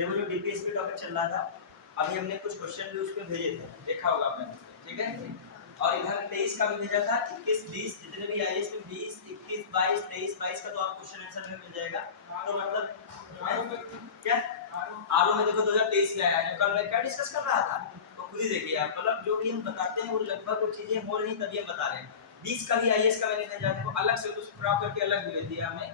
देखो जो DPSP topic चल रहा था, अभी हमने कुछ क्वेश्चन भी उस पे भेजे थे, देखा होगा आपने, ठीक है। और इधर 23 का भी भेजा था, 21 20 जितने भी आईएएस में 20 21 22 23 22 का तो आप क्वेश्चन आंसर में मिल जाएगा। तो मतलब क्या आरओ में देखो 2023 में आया है, कल मैं क्या डिस्कस कर रहा था, तो खुद ही देखिए आप, मतलब जो भी हम बताते हैं वो लगभग वो चीजें हो रही तभी हम बता रहे हैं। 20 का भी आईएएस का मैंने भेजा, देखो अलग से तो क्रॉप करके अलग भी भेज दिया हमने,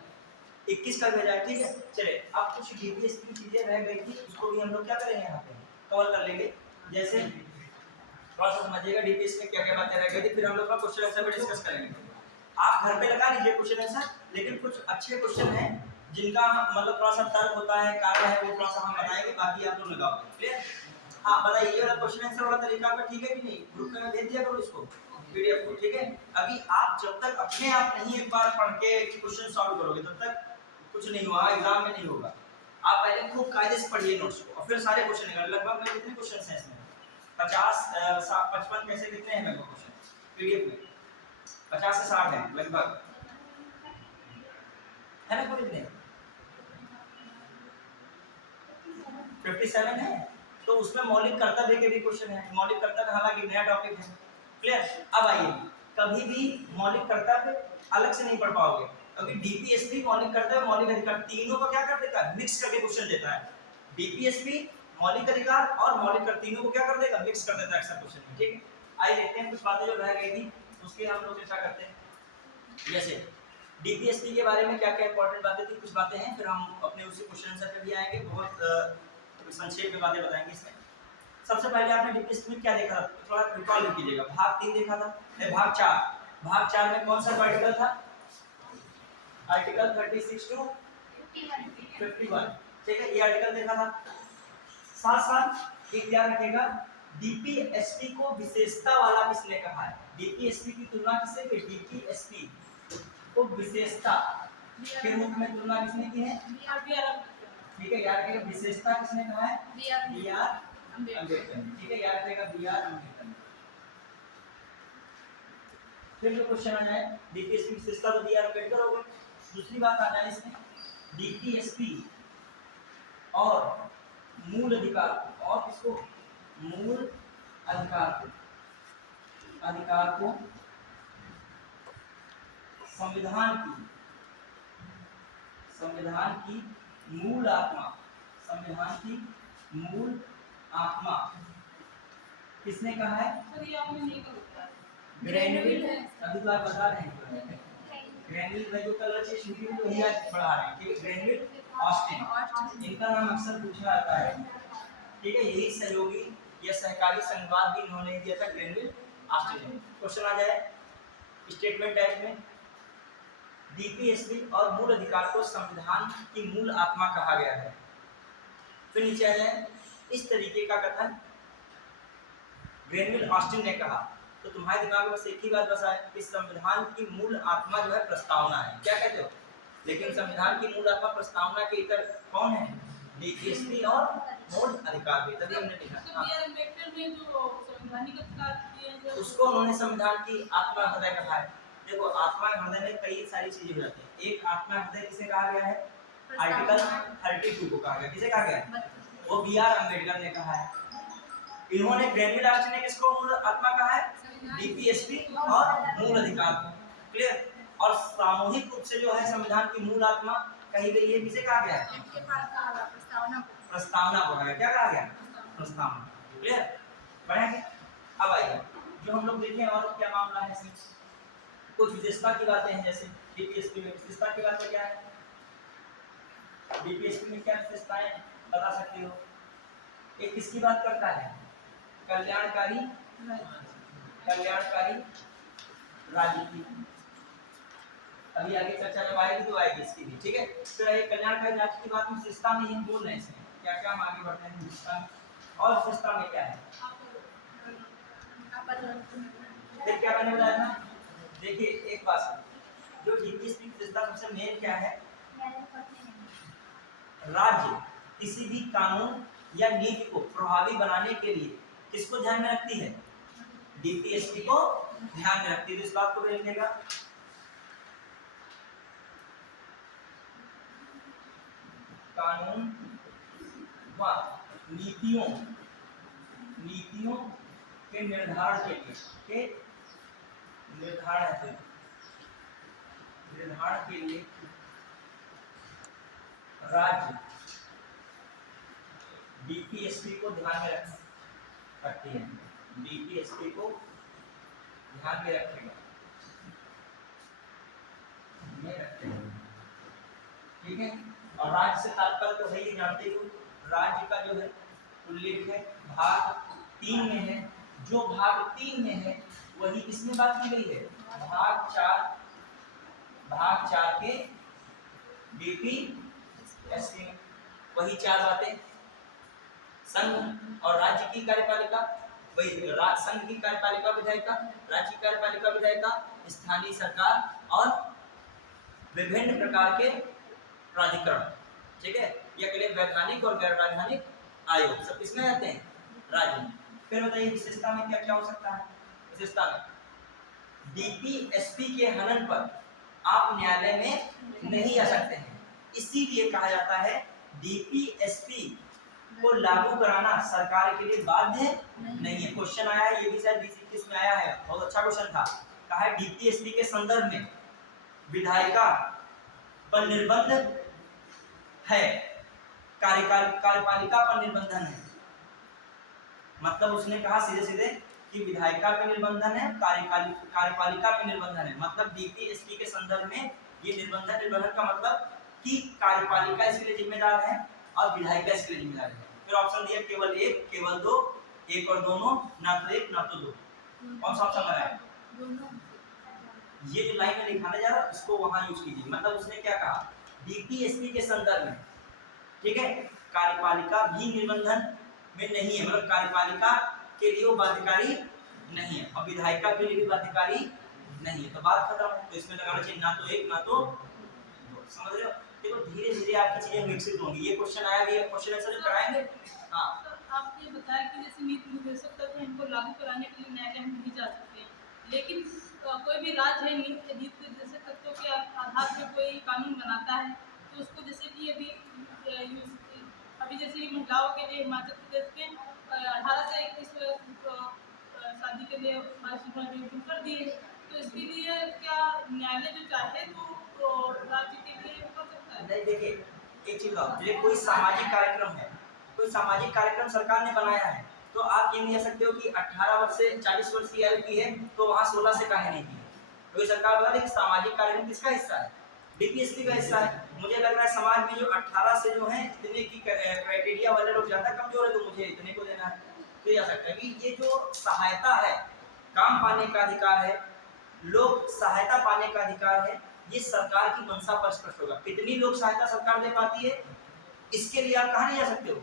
21 का भेजा है, ठीक है। चलिए अब कुछ डीपीएसपी की चीजें रह गई थी, उसको भी हम लोग क्या करेंगे यहाँ पे कवर कर लेंगे। जैसे थोड़ा सा समझिएगा डीपीएसपी में क्या क्या बातें रह गई थी, फिर हम लोग का क्वेश्चन आंसर पे डिस्कस करेंगे। आप घर पे लगा लीजिए क्वेश्चन आंसर, लेकिन कुछ अच्छे क्वेश्चन हैं जिनका मतलब थोड़ा सा तर्क होता है, कार्य है, वो थोड़ा सा हम बताएंगे, बाकी आप लोग लगाओगे, क्लियर। हाँ बताइए, ये वाला क्वेश्चन आंसर वाला तरीका आपका ठीक है कि नहीं, ग्रुप में भेज दिया करो इसको पीडीएफ को, ठीक है। अभी आप जब तक अपने आप नहीं एक बार पढ़ के क्वेश्चन सॉल्व करोगे तब तक कुछ नहीं हुआ, एग्जाम में नहीं होगा। आप पहले खूब कायदे से पढ़िए नोट्स को और फिर सारे क्वेश्चन निकाल, लगभग में कितने क्वेश्चन हैं इसमें 50 55 कैसे कितने हैं लगभग क्वेश्चन पीडीएफ में, 50 से 60 है लगभग, है ना, कोई नहीं 57 है। तो उसमें मौलिक कर्तव्य के भी क्वेश्चन है, मौलिक कर्तव्य हालांकि नया टॉपिक है, क्लियर। अब आइए, कभी भी मौलिक कर्तव्य अलग से नहीं पढ़ पाओगे, क्योंकि डीपीएसपी मौलिक कर्तव्य मौलिक अधिकार तीनों को क्या कर देता है, मिक्स करके क्वेश्चन देता है। डीपीएसपी मौलिक अधिकार और मौलिक कर तीनों को क्या कर देगा, मिक्स कर देता है अक्सर क्वेश्चन में, ठीक है। आइए देखते हैं कुछ बातें जो रह गई थी उसके हम लोग चर्चा करते हैं। जैसे डीपीएसपी के बारे में क्या क्या इंपॉर्टेंट बातें थी, कुछ बातें हैं, फिर हम अपने उसी क्वेश्चन आंसर पे भी आएंगे, बहुत संक्षेप में बातें बताएंगे इसमें। सबसे पहले आपने डीपीएसपी में क्या देखा था, थोड़ा रिकॉल कीजिएगा। भाग 3 देखा था, भाग 4, भाग 4 में कौन सा आर्टिकल था, आर्टिकल 36 टू 51, ठीक है, ये आर्टिकल देखा था। साथ साथ एक क्या रखेगा, डीपीएसपी को विशेषता वाला किसने कहा है, डीपीएसपी की तुलना किससे की, डीपीएसपी को विशेषता के रूप में तुलना किसने की है, ठीक है, याद रखिएगा विशेषता किसने कहा है, बी आर अम्बेडकर, ठीक है, याद रखिएगा बी आर अम्बेडकर। फिर जो क्वेश्चन आ जाए, डीपीएसपी विशेषता तो बी आर अम्बेडकर हो गई। दूसरी बात आ जाए इसमें, डीपीएसपी और मूल अधिकार, और किसको, मूल अधिकार को संविधान की मूल आत्मा, संविधान की मूल आत्मा किसने कहा है, ग्रेनविल, अभी तो आप बता रहे हैं ग्रेनविल में जो कलर से शूटिंग तो ही आज पढ़ा रहे हैं, ठीक है, ग्रेनविल ऑस्टिन, इनका नाम अक्सर पूछा जाता है, ठीक है, यही सहयोगी या सहकारी संघवाद भी इन्होंने दिया था, ग्रेनविल ऑस्टिन। क्वेश्चन आ जाए स्टेटमेंट टाइप में, डीपीएसपी और मूल अधिकार को संविधान की मूल आत्मा कहा गया है। फिर नीचे आ जाए, इस तरीके का कथन ग्रेनविल ऑस्टिन ने कहा, तो तुम्हारे दिमाग में बस एक ही बात बसा है कि संविधान की मूल आत्मा जो है प्रस्तावना है, क्या कहते हो, लेकिन संविधान की मूल आत्मा प्रस्तावना के इतर कौन है, डीपीएसपी और मूल अधिकार भी, तभी हमने लिखा उसको उन्होंने संविधान की आत्मा हृदय कहा है। देखो आत्मा हृदय में कई सारी चीजें हो जाती है, एक आत्मा हृदय किसे कहा गया है, आर्टिकल 32 को कहा गया, किसे कहा गया, वो बी आर अम्बेडकर ने कहा है। इन्होंने ग्रेनविल ऑस्टिन ने किसको मूल आत्मा कहा है, डीपीएसपी और मूल अधिकार को, क्लियर। और सामूहिक रूप से जो है संविधान की मूल आत्मा कही गई है, किसे कहा गया है, प्रस्तावना को कहा गया, क्या कहा गया, प्रस्तावना, क्लियर, बढ़ेंगे। अब आइए जो हम लोग देखें और क्या मामला है इसमें, कुछ विशेषता की बातें हैं, जैसे डीपीएसपी में विशेषता की बातें क्या है, डीपीएसपी में क्या विशेषताएं बता सकते हो, एक किसकी बात करता है, कल्याणकारी राज्य की, अभी आगे चर्चा जब आएगी तो आएगी इसकी भी, ठीक है। तो ये कल्याणकारी राज्य की बात में विशेषता में हम बोल रहे हैं, इसमें क्या क्या हम आगे बढ़ते हैं विशेषता में, और विशेषता में क्या है, फिर क्या मैंने बताया था, देखिए एक बात, जो डीपीएसपी की विशेषता सबसे मेन क्या है, राज्य किसी भी कानून या नीति को प्रभावी बनाने के लिए किसको ध्यान में रखती है, डीपीएसपी को ध्यान में रखती है, तो इस बात को भी लिखेगा। कानून नीतियों के निर्धारण के लिए राज्य डीपीएसपी को ध्यान में रखती है, डीपीएसपी को ध्यान में रखेगा, ठीक है। और राज्य से तात्पर्य तो है ही जानते हो, राज्य का जो है उल्लेख है भाग 3 में है, जो भाग 3 में है वही इसमें बात की गई है भाग 4 के डीपीएसपी में, वही 4 बातें। संघ और राज्य की कार्यपालिका, वही संघ की कार्यपालिका विधायिका, राज्य की कार्यपालिका विधायिका, स्थानीय सरकार और विभिन्न प्रकार के प्राधिकरण, ठीक है। ये अगले वैधानिक और गैर वैधानिक आयोग सब किसमें आते हैं? राज्य में। फिर बताइए विशेषता में क्या क्या हो सकता है? विशेषता में डीपीएसपी के हनन पर आप न्यायालय में नहीं आ सकते हैं, इसीलिए कहा जाता है डीपीएसपी को लागू कराना सरकार के लिए बाध्य नहीं है। क्वेश्चन आया है, ये भी शायद 2021 में आया है, बहुत अच्छा क्वेश्चन था। कहा है डीपीएसपी के संदर्भ में विधायिका पर निर्बंध है, कार्यपालिका पर निर्बंधन है। मतलब उसने कहा सीधे सीधे कि विधायिका पे निर्बंधन है, कार्यपालिका पे निर्बंधन है। मतलब डीपीएसपी के संदर्भ में ये निर्बंधन का मतलब कि कार्यपालिका इसके लिए जिम्मेदार है और विधायिका इसके लिए जिम्मेदार है। फिर ऑप्शन दिया केवल एक, केवल दो, एक और दोनों, ना तो एक ना तो दो। कौन सा ऑप्शन लगाया? ये जो लाइन में लिखाने जा रहा है इसको वहां यूज कीजिए। मतलब उसने क्या कहा, डीपीएसपी के संदर्भ में, ठीक है, कार्यपालिका भी निबंधन में नहीं है, मतलब कार्यपालिका के लिए वो बाध्यकारी नहीं है और विधायिका के लिए भी बाध्यकारी नहीं है, तो बात खत्म। तो इसमें लगाना चाहिए ना तो एक ना तो दो। समझ रहे हो? देखो धीरे धीरे आपकी चीजें विकसित होंगी। ये क्वेश्चन आया भी, क्वेश्चन आंसर कराएंगे। हां, आपने बताया कि जैसे नीति निर्देशक तत्व इनको लागू कराने के लिए न्यायालय में नहीं जा सकते हैं, लेकिन कोई भी राज्य है नीति निर्देशक तत्वों के आधार पर कोई कानून बनाता है, तो उसको जैसे कि अभी जैसे महिलाओं के लिए हिमाचल प्रदेश के 18 से 21 शादी के लिए कर दिए, तो इसके लिए क्या न्यायालय जो चाहे तो राज्य के लिए कर सकता है? नहीं, देखिए एक चीज और, ये कोई सामाजिक कार्यक्रम है, कोई सामाजिक कार्यक्रम सरकार ने बनाया है, तो आप ये नहीं कह सकते हो कि 18 वर्ष से 40 वर्ष की आयु की है तो वहाँ 16 से काहे नहीं की। तो सरकार बता रही सामाजिक कार्यक्रम किसका हिस्सा है? डीपीएसपी का हिस्सा है। मुझे लग रहा है समाज में जो 18 से जो है इतने की क्राइटेरिया वाले लोग ज्यादा कमजोर है, तो मुझे इतने को देना है। तो जा सकता है कि ये जो सहायता है, काम पाने का अधिकार है, लोग सहायता पाने का अधिकार है, ये सरकार की मंशा पर स्पष्ट होगा। कितनी लोग सहायता सरकार दे पाती है इसके लिए आप कहाँ नहीं जा सकते हो।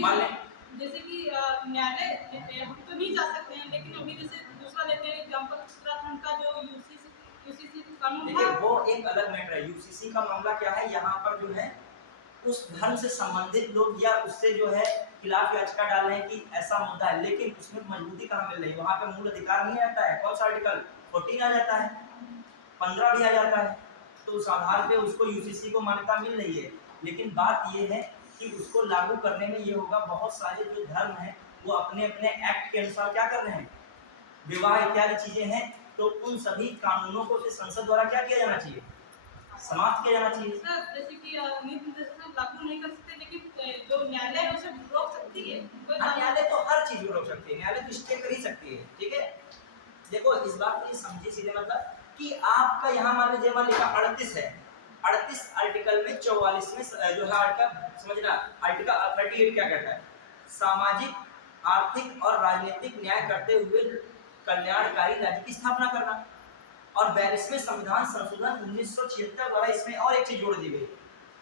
मान लें जैसे कि न्यायालय हम तो नहीं जा सकते हैं, लेकिन अभी जैसे दूसरा लेते हैं एग्जांपल उत्तराखंड का जो यूसीसी कानून देखिए वो एक अलग मैटर है। यूसीसी का मामला क्या है, यहाँ पर जो है उस धर्म से संबंधित लोग या उससे जो है खिलाफ याचिका डाल रहे हैं कि ऐसा मुद्दा है, लेकिन उसमें मजबूती कहाँ मिल रही है? वहाँ पे मूल अधिकार नहीं आता है। कौन सा आर्टिकल 14 आ जाता है, 15 भी आ जाता है, तो उस आधार पे उसको यूसीसी को मान्यता मिल रही है। लेकिन बात ये है कि उसको लागू करने में ये होगा, बहुत सारे जो धर्म हैं वो अपने अपने एक्ट के अनुसार क्या कर रहे हैं, विवाह इत्यादि चीजें हैं, तो उन सभी कानूनों को संसद द्वारा क्या किया जाना चाहिए, समाप्त किया जाना चाहिए। सर जैसे कि नीति निर्देशक लागू नहीं कर सकते, लेकिन जो न्यायालय है उसे रोक सकती है। न्यायालय तो हर चीज को रोक सकती है, न्यायालय तो स्टे कर ही सकती है, ठीक है। देखो इस बात को समझिए सीधे, मतलब कि आपका यहाँ मान लीजिए लिखा 38 है, 38 आर्टिकल में 44 में जो है आर्टिकल समझना, आर्टिकल 38 क्या कहता है, सामाजिक आर्थिक और राजनीतिक न्याय करते हुए कल्याणकारी राज्य की स्थापना करना। और 42वें संविधान संशोधन 1976 द्वारा इसमें और एक चीज जोड़ दी गई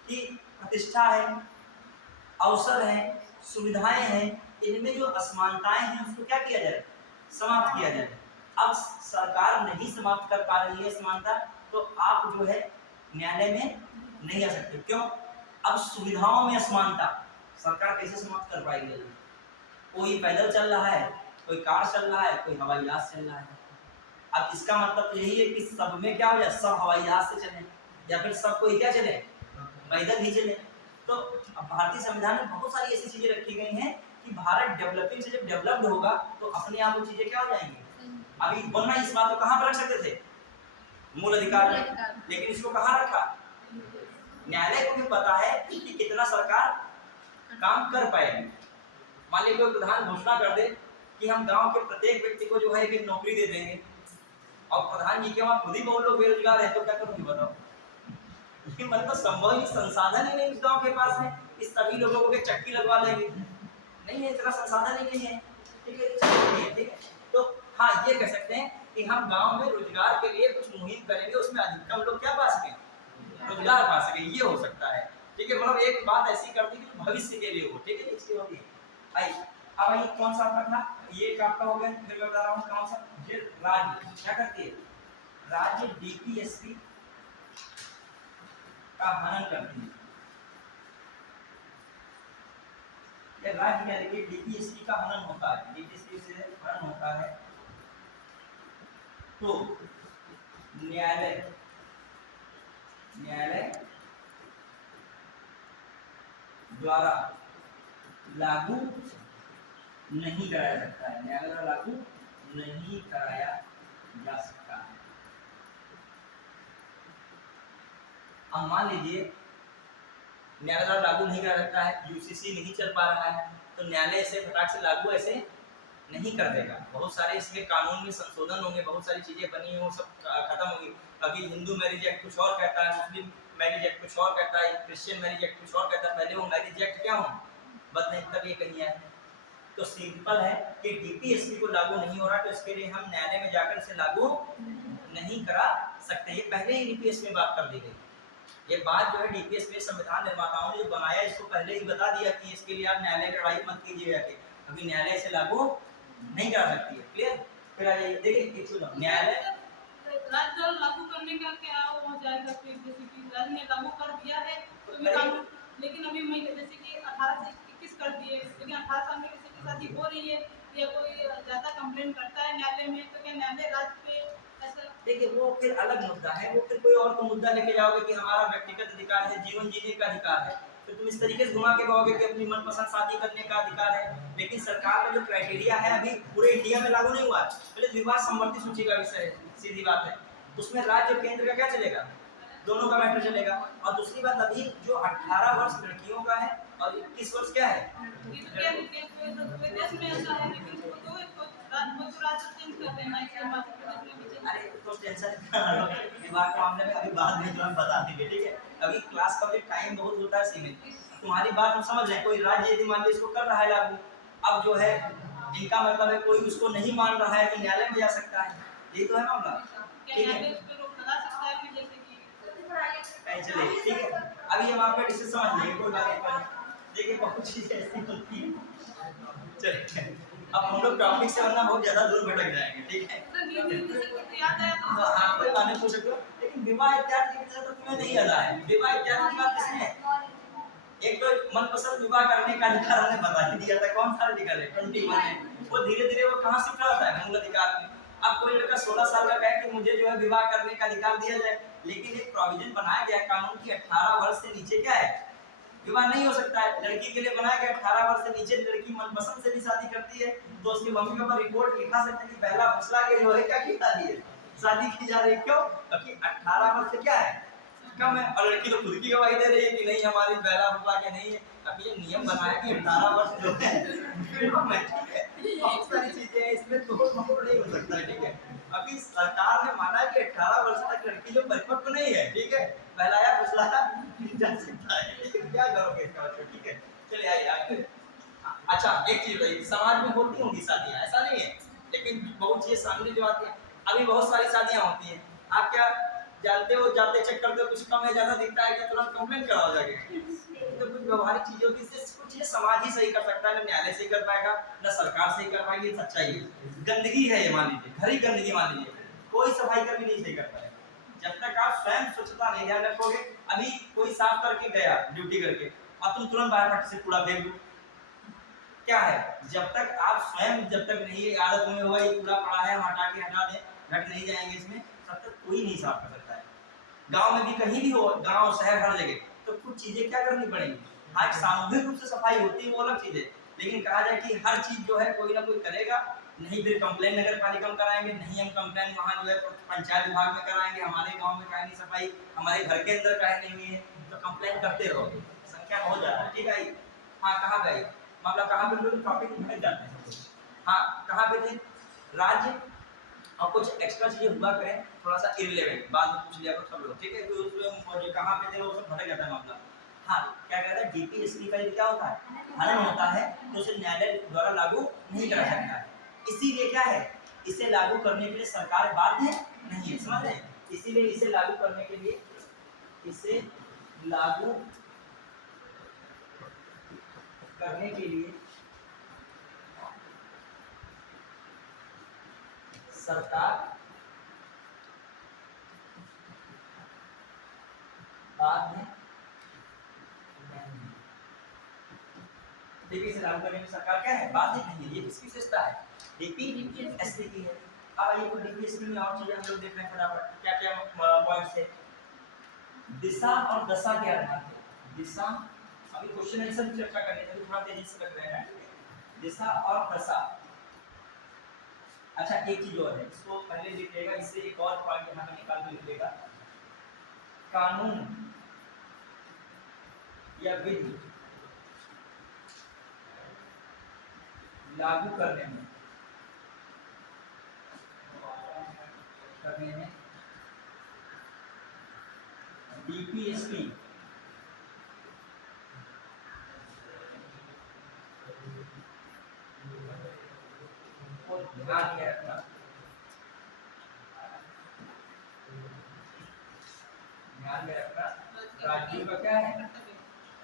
कि प्रतिष्ठा है, अवसर है, सुविधाएं हैं, इनमें जो असमानताएं हैं उसको क्या किया जाए, समाप्त किया जाए। अब सरकार नहीं समाप्त कर पा रही है समानता, तो आप जो है न्यायालय में नहीं आ सकते। क्यों? अब सुविधाओं में असमानता सरकार कैसे समाप्त कर पाएगी? कोई पैदल चल रहा है, कोई कार चल रहा है, कोई हवाई जहाज चल रहा है। अब इसका मतलब यही है कि सब में क्या हो जाए, सब हवाई जहाज से चले, या फिर सब कोई क्या चले, पैदल ही चले। तो अब भारतीय संविधान में बहुत सारी ऐसी चीजें रखी गई हैं कि भारत डेवलपिंग से जब डेवलप्ड होगा तो अपने आप वो चीजें क्या हो जाएंगी। अभी वरना इस बात को कहाँ पर रख सकते थे, मूल अधिकार में, लेकिन इसको कहाँ रखा, न्यायालय को भी पता है कि कितना सरकार काम कर पाएगी। मान लीजिए कोई प्रधान घोषणा कर दे कि हम गांव के प्रत्येक व्यक्ति को जो है एक नौकरी दे देंगे, और प्रधान जी के वहां खुद ही बहुत लोग बेरोजगार है, तो क्या करोगे बताओ। ये मतलब संभव ही, संसाधन ही नहीं इस गांव के पास में, इस सभी लोगों को चक्की लगवा देंगे, नहीं है, इतना संसाधन ही नहीं है, ठीक है, ठीक है। तो हाँ, ये कह सकते हैं कि हम गांव में रोजगार के लिए कुछ मुहिम करेंगे, उसमें अधिकतम लोग क्या पा सके, रोजगार पा सके, ये हो सकता है, ठीक है। मतलब एक बात ऐसी कर दी कि भविष्य के लिए हो, ठीक है, इसकी होती है। आई अब ये कौन सा आपका था, ये आपका हो गया, फिर मैं बता रहा हूँ कौन सा, ये राज्य क्या करती है, राज्य डीपीएसपी का हनन करती है। ये राज्य क्या देखिए, डीपीएसपी का हनन होता है, डीपीएसपी से हनन होता है तो न्यायालय द्वारा लागू नहीं कराया सकता है, न्यायालय द्वारा लागू नहीं कराया जा सकता है। अब मान लीजिए न्यायालय द्वारा लागू नहीं करा सकता है, यूसीसी नहीं चल पा रहा है, तो न्यायालय इसे फटाक से लागू ऐसे नहीं कर देगा। बहुत सारे इसमें कानून में संशोधन होंगे, बहुत सारी चीजें बनी हैं, वो सब खत्म होंगी। अभी हिंदू मैरिज एक्ट कुछ और कहता है, मुस्लिम मैरिज एक्ट कुछ और कहता है, क्रिश्चियन मैरिज एक्ट कुछ और कहता है, पहले वो मैरिज एक्ट क्या हो बदले तक ये कहीं है। तो सिंपल है कि डीपीएसपी को लागू नहीं हो रहा, तो इसके लिए हम न्यायालय में जाकर इसे लागू नहीं करा सकते। ये पहले ही डीपीएस में बात कर दी गई, ये बात जो है डीपीएस में संविधान निर्माताओं ने जो बनाया इसको पहले ही बता दिया कि इसके लिए आप न्यायालय की लड़ाई मत कीजिएगा, कि अभी न्यायालय से लागू नहीं करा सकती है। क्लियर? फिर आ जाइए, देखिए न्यायालय राज्य लागू करने का क्या हो जाएगा, फिर जैसे कि राज्य ने लागू कर दिया है तो भी कानून, लेकिन अभी मैं जैसे कि 18 से 21 कर दिए, लेकिन 18 साल में किसी की शादी हो रही है या कोई ज्यादा कंप्लेंट करता है न्यायालय में, तो क्या न्यायालय राज्य पे ऐसा, देखिए वो फिर अलग मुद्दा है, वो फिर कोई और तो मुद्दा लेके जाओगे कि हमारा व्यक्तिगत अधिकार है, जीवन जीने का अधिकार है, फिर तुम इस तरीके से घुमा के कहोगे कि अपनी मनपसंद शादी करने का अधिकार है। लेकिन सरकार का जो क्राइटेरिया है अभी पूरे इंडिया में लागू नहीं हुआ है, पहले विवाह संबंधी सूची का विषय है, सीधी बात है, उसमें राज्य और केंद्र का क्या चलेगा, दोनों का मैटर चलेगा। और दूसरी बात अभी जो 18 वर्ष लड़कियों का है और 21 वर्ष क्या है, देश में ऐसा है, लेकिन राज्य चेंज कर देना है। अरे तो टेंशन विवाह के मामले में अभी बाद में जो हम बता देंगे, ठीक है। अभी क्लास का भी टाइम बहुत होता है सीमित, तुम्हारी बात हम समझ रहे हैं। कोई राज्य यदि मान लीजिए इसको कर रहा है लागू, अब जो है जिनका मतलब है कोई उसको नहीं मान रहा है तो न्यायालय में जा सकता है, यही तो है मामला, ठीक है। चलिए ठीक है, अभी हम आपका डिसीजन समझ लेंगे, कोई बात नहीं। देखिए बहुत चीजें ऐसी होती है, चलिए अब हम लोग टॉपिक से वरना बहुत ज्यादा दूर भटक जाएंगे, ठीक है। हाँ कोई बात नहीं, पूछ सकते हो, लेकिन विवाह इत्यादि की तो तुम्हें नहीं याद है, विवाह इत्यादि की बात किसने है, एक तो मनपसंद विवाह करने का अधिकार हमने बता ही दिया था, कौन सा अधिकार है 21 है, वो धीरे धीरे वो कहाँ शिफ्ट होता है मूल अधिकार में। अब कोई लड़का 16 साल का कहे कि मुझे जो है विवाह करने का अधिकार दिया जाए, लेकिन एक प्रोविजन बनाया गया कानून की 18 वर्ष से नीचे क्या है विवाह नहीं हो सकता है। लड़की के लिए बनाया गया 18 वर्ष से नीचे लड़की मनपसंद से भी शादी करती है तो उसके मम्मी पापा रिपोर्ट लिखा सकते हैं कि पहला फैसला के जो है क्या की शादी है, शादी की जा रही है, क्यों, क्योंकि 18 वर्ष से क्या है कम है, और लड़की तो खुद की गवाही दे रही है कि नहीं हमारी पहला फैसला के नहीं है। अब ये नियम बनाया कि 18 वर्ष जो है ठीक है, बहुत सारी चीजें हैं इसमें, तो नहीं हो सकता है, ठीक है। अभी सरकार ने माना है कि 18 वर्ष तक लड़की जो परिपक्व नहीं है, ठीक है, पहलाया फुसलाया जा सकता है, क्या करोगे इसका मतलब, ठीक है। चलिए आइए आगे। अच्छा एक चीज भाई, समाज में होती होंगी शादियां, ऐसा नहीं है, लेकिन बहुत चीजें सामने जो आती है, अभी बहुत सारी शादियां होती हैं, आप क्या जानते हो, जाते चेक करते हो कुछ कम है ज्यादा दिखता है कि तुरंत कंप्लेंट कराओ जाके, तो कुछ व्यवहारिक चीजों की कुछ ये समाज ही सही कर सकता है, ना न्यायालय सही कर पाएगा ना सरकार सही कर पाएगी, सच्चाई है। गंदगी है ये, मान लीजिए घर ही गंदगी मान लीजिए, कोई सफाई कर्मी नहीं सही कर पाएगा जब तक आप स्वयं स्वच्छता नहीं ध्यान रखोगे। अभी कोई साफ करके गया ड्यूटी करके और तुम तुरंत बाहर फट से कूड़ा फेंक दो, क्या है, जब तक आप स्वयं जब तक नहीं आदत में होगा ये कूड़ा पड़ा है हम हटा दें, हट नहीं जाएंगे इसमें, तब तक कोई नहीं साफ कर सकता है। गांव में भी कहीं भी हो, गांव शहर हर जगह, तो कुछ चीजें क्या करनी पड़ेंगी, हाँ एक सामूहिक रूप से सफाई होती है वो अलग चीज है, लेकिन कहा जाए कि हर चीज जो है कोई ना कोई करेगा, नहीं फिर कंप्लेन नगर पालिका में कराएंगे, नहीं हम कंप्लेन वहाँ जो है पंचायत विभाग में कराएंगे, हमारे गांव में काहे नहीं सफाई, हमारे घर के अंदर काहे नहीं हुई है, तो कंप्लेन करते रहोगे, संख्या बहुत ज्यादा है। ठीक है, हाँ कहाँ गए मामला, कहाँ पे लोग टॉपिक भटक जाते हैं। हाँ कहाँ पे थे, राज्य और कुछ एक्स्ट्रा चीजें हुआ करें थोड़ा सा इररिलेवेंट, बाद में पूछ लिया करो सब लोग, ठीक है, तो उसमें जो कहाँ पे थे वो सब भटक जाता है मामला। हाँ क्या कहता है, डीपीएसपी का क्या होता है, हनन होता है, तो उसे न्यायालय द्वारा लागू नहीं करा सकता है, इसीलिए क्या है, इसे लागू करने के लिए सरकार बाध्य नहीं है, समझ रहे हैं, इसीलिए इसे लागू करने के लिए, इसे लागू करने के लिए सरकार बाध्य नहीं, देखिए इसे लागू करने में सरकार क्या है, बाध्य नहीं है, ये किसकी विशेषता है, डीपीएसपी की है। अब आइए को डीपीएसपी में और चीजें हम लोग देख रहे हैं फटाफट, क्या क्या पॉइंट्स है, दिशा और दशा के आधार पर, दिशा अभी क्वेश्चन आंसर की चर्चा करने में थोड़ा तेजी से लग रहे हैं, दिशा और दशा। अच्छा एक चीज और है, इसको पहले लिखिएगा, इससे एक और पॉइंट यहाँ पे निकाल के लिखिएगा, कानून या विधि लागू करने में डीपीएसपी को ध्यान में रखना, ध्यान में रखना राज्यों का क्या है,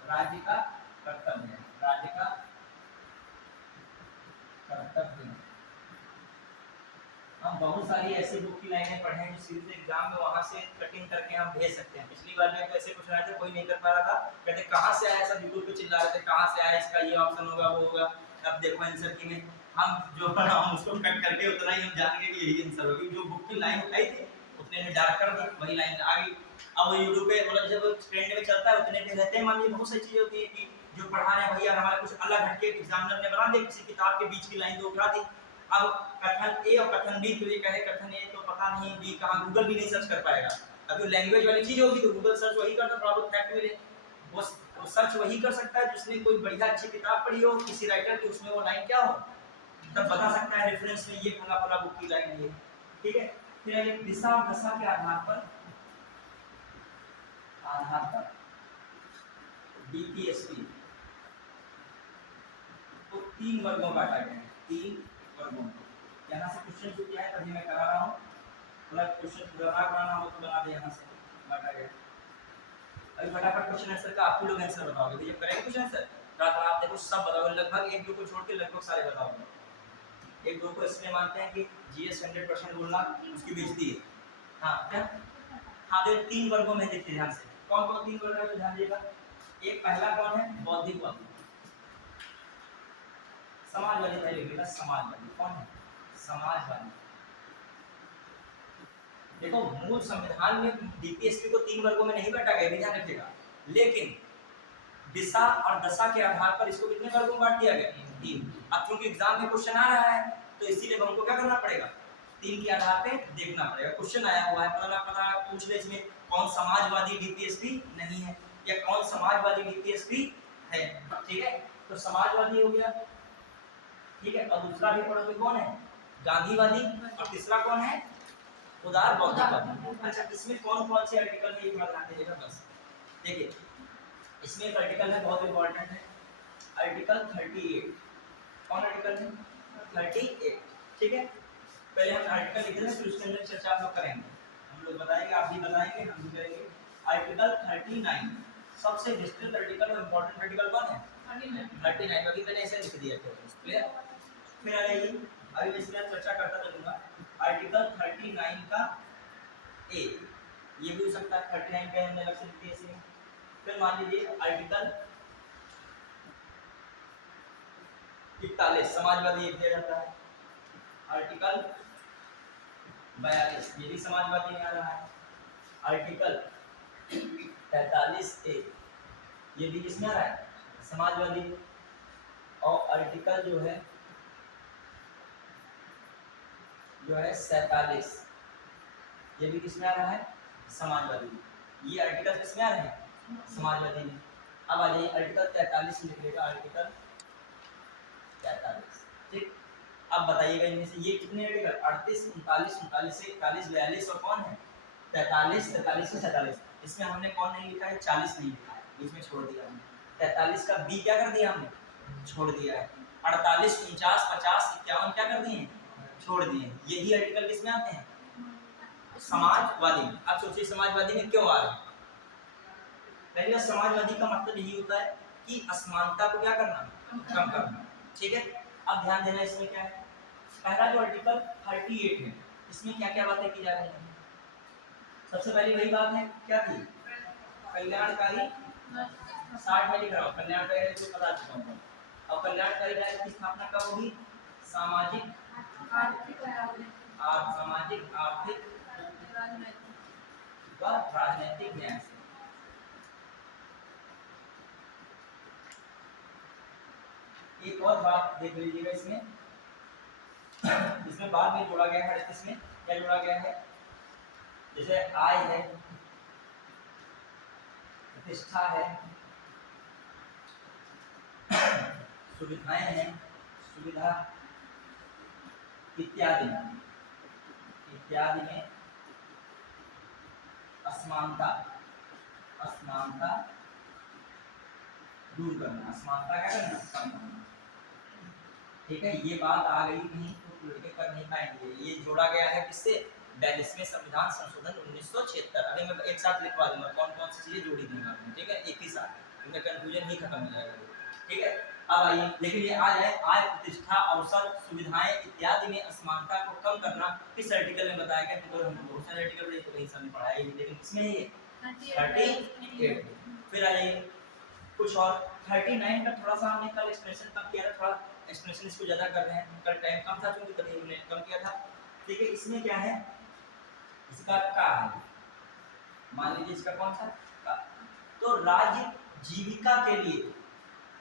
राज्य का कर्तव्य है, राज्य का कर्तव्य। हम बहुत सारी ऐसी बुक की लाइनें पढ़े हैं जो सीधे एग्जाम में वहां से कटिंग करके हम भेज सकते हैं। पिछली बार में तो ऐसे कुछ आया था, कोई नहीं कर पा रहा था, कहते कहाँ से आया, सब यूट्यूब पे चिल्ला रहे थे कहाँ से आया, इसका ये ऑप्शन होगा वो होगा, अब देखो आंसर की में हम जो हम उसको कट करके उतना ही हम जान गए कि यही आंसर होगी, जो बुक की लाइन उठाई थी उतने में डार्क कर दी, वही लाइन आ गई। अब वो यूट्यूब पे मतलब जब ट्रेंड में चलता है उतने पे रहते हैं, मान लीजिए बहुत सारी चीजें होती है कि जो पढ़ा रहे हैं भैया हमारा कुछ अलग हटके एग्जामिनर ने बना दिया, किसी किताब के बीच की लाइन तो उठा दी, अब कथन ए और कथन बी तुझे कहे कथन ए तो पता नहीं बी कहाँ, गूगल भी नहीं सर्च कर पाएगा, अभी लैंग्वेज वाली चीज होगी तो गूगल सर्च वही करता, थोड़ा बहुत फैक्ट मिले वो सर्च वही कर सकता है जिसने कोई बढ़िया अच्छी किताब पढ़ी हो किसी राइटर की, उसमें वो लाइन क्या हो तब बता सकता है रेफरेंस में ये फला फला बुक की लाइन है, ठीक है। फिर आगे दिशा और दशा के आधार पर डीपीएसपी को 3 वर्गों में बांटा गया है, 3 वर्गों। यहाँ से क्वेश्चन जो किया है तभी मैं करा रहा हूँ, थोड़ा क्वेश्चन पूरा ना बनाना हो तो बना दे, यहाँ से बांटा गया। अभी फटाफट क्वेश्चन आंसर का आप लोग आंसर बताओगे, तो ये करेंगे क्वेश्चन आंसर रात आप देखो सब बताओगे, लगभग एक दो को छोड़ के लगभग सारे बताओगे। एक दो को इसमें मानते हैं कि जीएस 100% बोलना उसकी बेइज्जती है, हाँ क्या, हाँ दे 3 वर्गों में देखिए ध्यान से, कौन कौन 3 वर्ग है तो ध्यान दीजिएगा। एक पहला कौन है, बौद्धिकवादी, समाजवादी, पहले बेटा समाजवादी कौन है, समाजवादी। देखो मूल संविधान में डीपीएसपी को 3 वर्गों में नहीं बांटा गया, ध्यान रखिएगा, लेकिन दिशा और दशा के आधार पर इसको कितने वर्गों में बांट दिया गया, 3। अब क्योंकि एग्जाम में क्वेश्चन आ रहा है तो इसीलिए हमको क्या करना पड़ेगा, 3 के आधार पे देखना पड़ेगा, क्वेश्चन आया हुआ है पता पूछ ले इसमें कौन समाजवादी डीपीएसपी नहीं है या कौन समाजवादी डीपीएसपी है, ठीक है, तो समाजवादी हो गया, ठीक है, और दूसरा भी पढ़ोगे कौन है, गांधीवादी, और तीसरा कौन है, उदार बौद्धिकवादी। अच्छा इसमें कौन कौन से आर्टिकल में एक बार ध्यान दीजिएगा बस, देखिए इसमें एक आर्टिकल है बहुत इंपॉर्टेंट है, आर्टिकल 38, कौन आर्टिकल है 38, ठीक है, पहले हम आर्टिकल लिख रहे हैं फिर उसके अंदर चर्चा आप लोग करेंगे, हम लोग बताएंगे आप भी बताएंगे हम भी करेंगे। आर्टिकल 39 सबसे विस्तृत आर्टिकल और इंपॉर्टेंट आर्टिकल कौन है, 39, अभी मैंने ऐसे लिख दिया क्लियर। फिर आ जाइए अभी मैं इसमें चर्चा करता चलूंगा, आर्टिकल 39 का ए, ये भी हो सकता है 39 के अंदर अलग से लिख दिया इसमें। फिर मान लीजिए आर्टिकल 41 समाजवादी दिया जाता है, आर्टिकल 42 ये भी समाजवादी में आ रहा है, आर्टिकल 43 ए ये भी किसमें आ रहा है समाजवादी और आर्टिकल जो है 47, ये भी किसमें आ रहा है? समाजवादी में। ये आर्टिकल किसमें आ रहे हैं? समाजवादी में। अब आ जाइए आर्टिकल 43 लिख लेगा, आर्टिकल 43। ठीक, अब बताइएगा इनमें से ये कितने आर्टिकल? 38, 39, 39 से 41, 42 और कौन है? 43, 43 से 47। इसमें हमने कौन नहीं लिखा है? 40 नहीं लिखा है, बीच में छोड़ दिया हमने। 43 का बी क्या कर दिया हमने? छोड़ दिया है। 48, 49, 50, 51 क्या कर दिए? छोड़ दिए। यही आर्टिकल किसमें आते हैं? समाजवादी में। अब सोचिए समाजवादी में क्यों आ रहे हैं? पहले समाजवादी का मतलब यही होता है कि असमानता को क्या करना? कम करना। ठीक है, अब ध्यान देना इसमें क्या है। पहला जो आर्टिकल 38 है, इसमें क्या क्या बातें की जा रही हैं? सबसे पहली वही बात है, क्या थी? कल्याणकारी, 60 में लिख रहा हूँ, कल्याणकारी जो बता चुका हूँ। और कल्याणकारी राज्य की स्थापना कब होगी? सामाजिक आर्थिक व राजनीतिक न्याय से। एक और बात देख लीजिएगा इसमें, इसमें बाद में जोड़ा गया है। इसमें क्या जोड़ा गया है? जैसे आय है, प्रतिष्ठा है, सुविधाएं हैं, सुविधा इत्यादि में असमानता दूर करना, असमानता क्या करना? कम करना। ठीक है, ये बात आ गई कहीं तो लड़के कर नहीं पाएंगे। ये जोड़ा गया है किससे? 42वें संविधान संशोधन 1976। अभी मैं एक साथ लिखवा दूंगा कौन कौन सी चीजें जोड़ी दी आपने। ठीक है, एक ही साथ, इनका कंफ्यूजन ही खत्म हो जाएगा। ठीक है, अब आइए लेकिन ये आ जाए, आय, प्रतिष्ठा, अवसर, सुविधाएं इत्यादि में असमानता को कम करना किस आर्टिकल में बताया गया? तो हम बहुत सारे आर्टिकल पढ़े तो कहीं समझ पढ़ाया ही, लेकिन किसमें है ये? 38। फिर आ जाइए कुछ और 39 का थोड़ा सा हमने कल एक्सप्रेशन कम किया था, थोड़ा एक्सप्रेशन इसको ज्यादा कर रहे हैं, कल टाइम कम था क्योंकि तभी हमने कम किया था। ठीक है, इसमें क्या है? इसका का है, मान लीजिए इसका कौन सा का? तो राज्य जीविका के लिए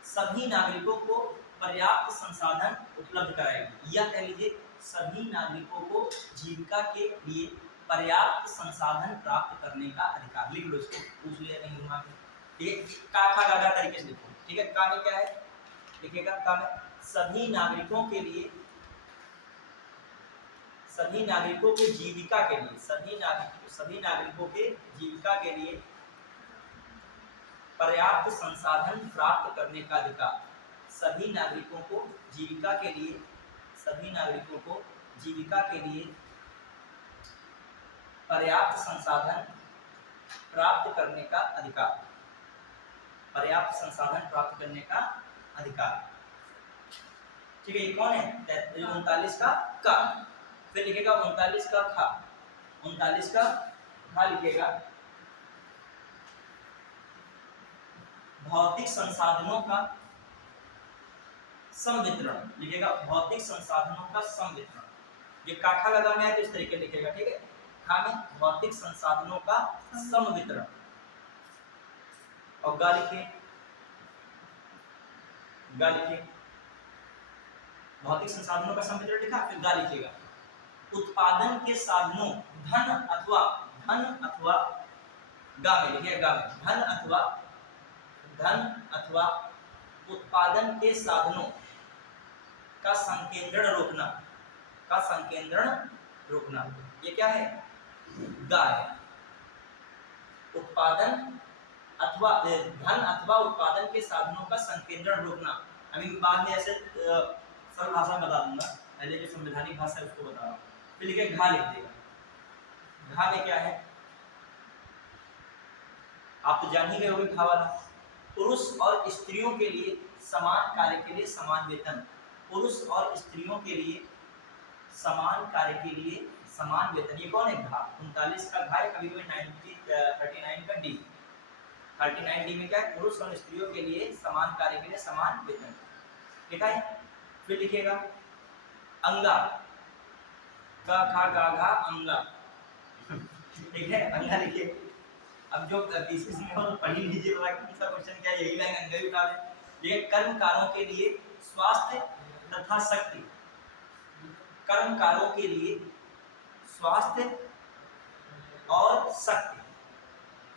सभी नागरिकों को पर्याप्त संसाधन उपलब्ध कराएगी, या कह लीजिए सभी नागरिकों को जीविका के लिए पर्याप्त संसाधन प्राप्त करने का अधिकार। लिख लो इसको, पूछ लिया कहीं दिमाग में। ठीक है, का खा गा तरीके से लिखो। ठीक है, का में क्या है? लिखिएगा का में सभी नागरिकों के लिए, सभी नागरिकों के जीविका के लिए, सभी नागरिकों के जीविका के लिए पर्याप्त संसाधन प्राप्त करने का अधिकार। सभी नागरिकों को जीविका के लिए, सभी नागरिकों को जीविका के लिए पर्याप्त संसाधन प्राप्त करने का अधिकार, पर्याप्त संसाधन प्राप्त करने का अधिकार। ठीक है, ये कौन है? 39 का फिर लिखेगा 39 का खा, 39 का खा लिखेगा भौतिक संसाधनों का संवितरण। लिखेगा भौतिक संसाधनों का संवितरण। ये काखा लगा में है तो इस तरीके लिखेगा। ठीक है, खा में भौतिक संसाधनों का संवितरण, और गा लिखिए, गा लिखिए भौतिक संसाधनों का संवितरण लिखा, फिर गा लिखिएगा उत्पादन के साधनों धन अथवा गा में लिखिए, गा में धन अथवा उत्पादन के साधनों का संकेंद्रण रोकना, का संकेंद्रण रोकना। ये क्या है? गा है। उत्पादन अथवा धन अथवा उत्पादन के साधनों का संकेंद्रण रोकना। अभी बाद में ऐसे सरल भाषा में बता दूंगा, पहले जो संवैधानिक भाषा है उसको बता रहा हूँ। फिर लिखे घा लिख देगा। घा में क्या है? आप तो जान ही गए होंगे घा वाला। पुरुष और स्त्रियों के लिए समान कार्य के लिए समान वेतन। पुरुष और स्त्रियों के लिए समान कार्य के लिए समान वेतन। ये कौन है? घा। 39 का घा है, कभी कभी 39 का डी। 39 डी में क्या है? पुरुष और स्त्रियों के लिए समान कार्य के लिए समान वेतन। लिखा है। फिर लिखिएगा अंगा, का खा गा घा अंगा। ठीक है, अंगा लिखिए। अब जो पीसीएस में हो पढ़ ही लीजिए, कौन सा क्वेश्चन क्या है, यही लाइन अंगा ही उठा ले। ये कर्मकारों के लिए स्वास्थ्य तथा शक्ति, कर्मकारों के लिए स्वास्थ्य और शक्ति,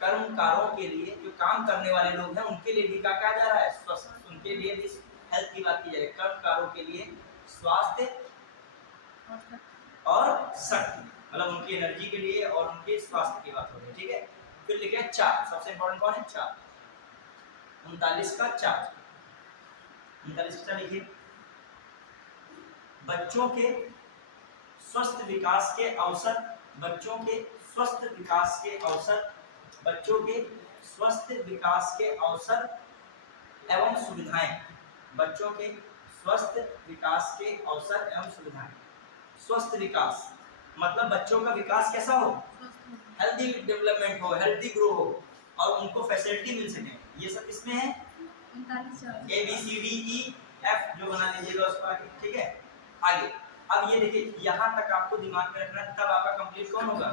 कर्मकारों के लिए जो काम करने वाले लोग हैं उनके लिए भी क्या कहा जा रहा है, स्वस्थ, उनके लिए भी हेल्थ की बात की जा रही है। कर्मकारों के लिए स्वास्थ्य और शक्ति, मतलब उनकी एनर्जी के लिए और उनके स्वास्थ्य की बात हो रही है, ठीक है। फिर लिखे 4, सबसे इंपॉर्टेंट कौन है, 4, 39 का 4, 39 का लिखिए, बच्चों के स्वस्थ विकास के अवसर, बच्चों के स्वस्थ विकास के अवसर, बच्चों के स्वस्थ विकास के अवसर एवं सुविधाएं, बच्चों के स्वस्थ विकास के अवसर एवं सुविधाएं। स्वस्थ विकास मतलब बच्चों का विकास कैसा हो, हेल्दी डेवलपमेंट हो, हेल्दी ग्रो हो और उनको फैसिलिटी मिल सके, ये सब इसमें है। ABCDEF जो बना लीजिएगा उसको आगे, ठीक है। आगे अब ये देखिए, यहाँ तक आपको दिमाग में रखना, तब आपका कंप्लीट कौन होगा,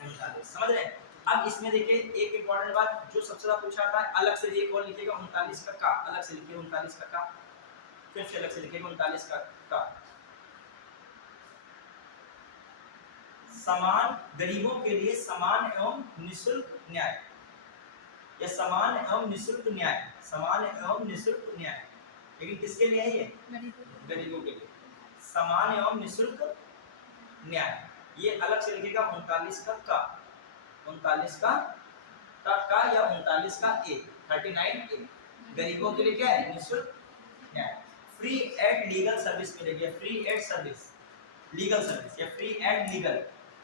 39, समझ रहे हैं। अब इसमें देखिए एक इंपॉर्टेंट बात जो सबसे ज्यादा पूछा था, अलग से एक और लिखिएगा 39 का अलग से लिखिए, 39 का फिर से अलग से लिखिएगा 39 का। समान, गरीबों के लिए समान एवं निःशुल्क न्याय, या समान एवं निःशुल्क न्याय, समान एवं निःशुल्क न्याय, लेकिन किसके लिए है ये, गरीबों के लिए, समान एवं निःशुल्क न्याय, ये अलग से लिखिएगा 39 का 39 का या 39 का ए, 39 ए, गरीबों के लिए क्या है, निःशुल्क न्याय। फ्री एड लीगल सर्विस मिलेगी, free add service, legal service या फ्री एड लीगल,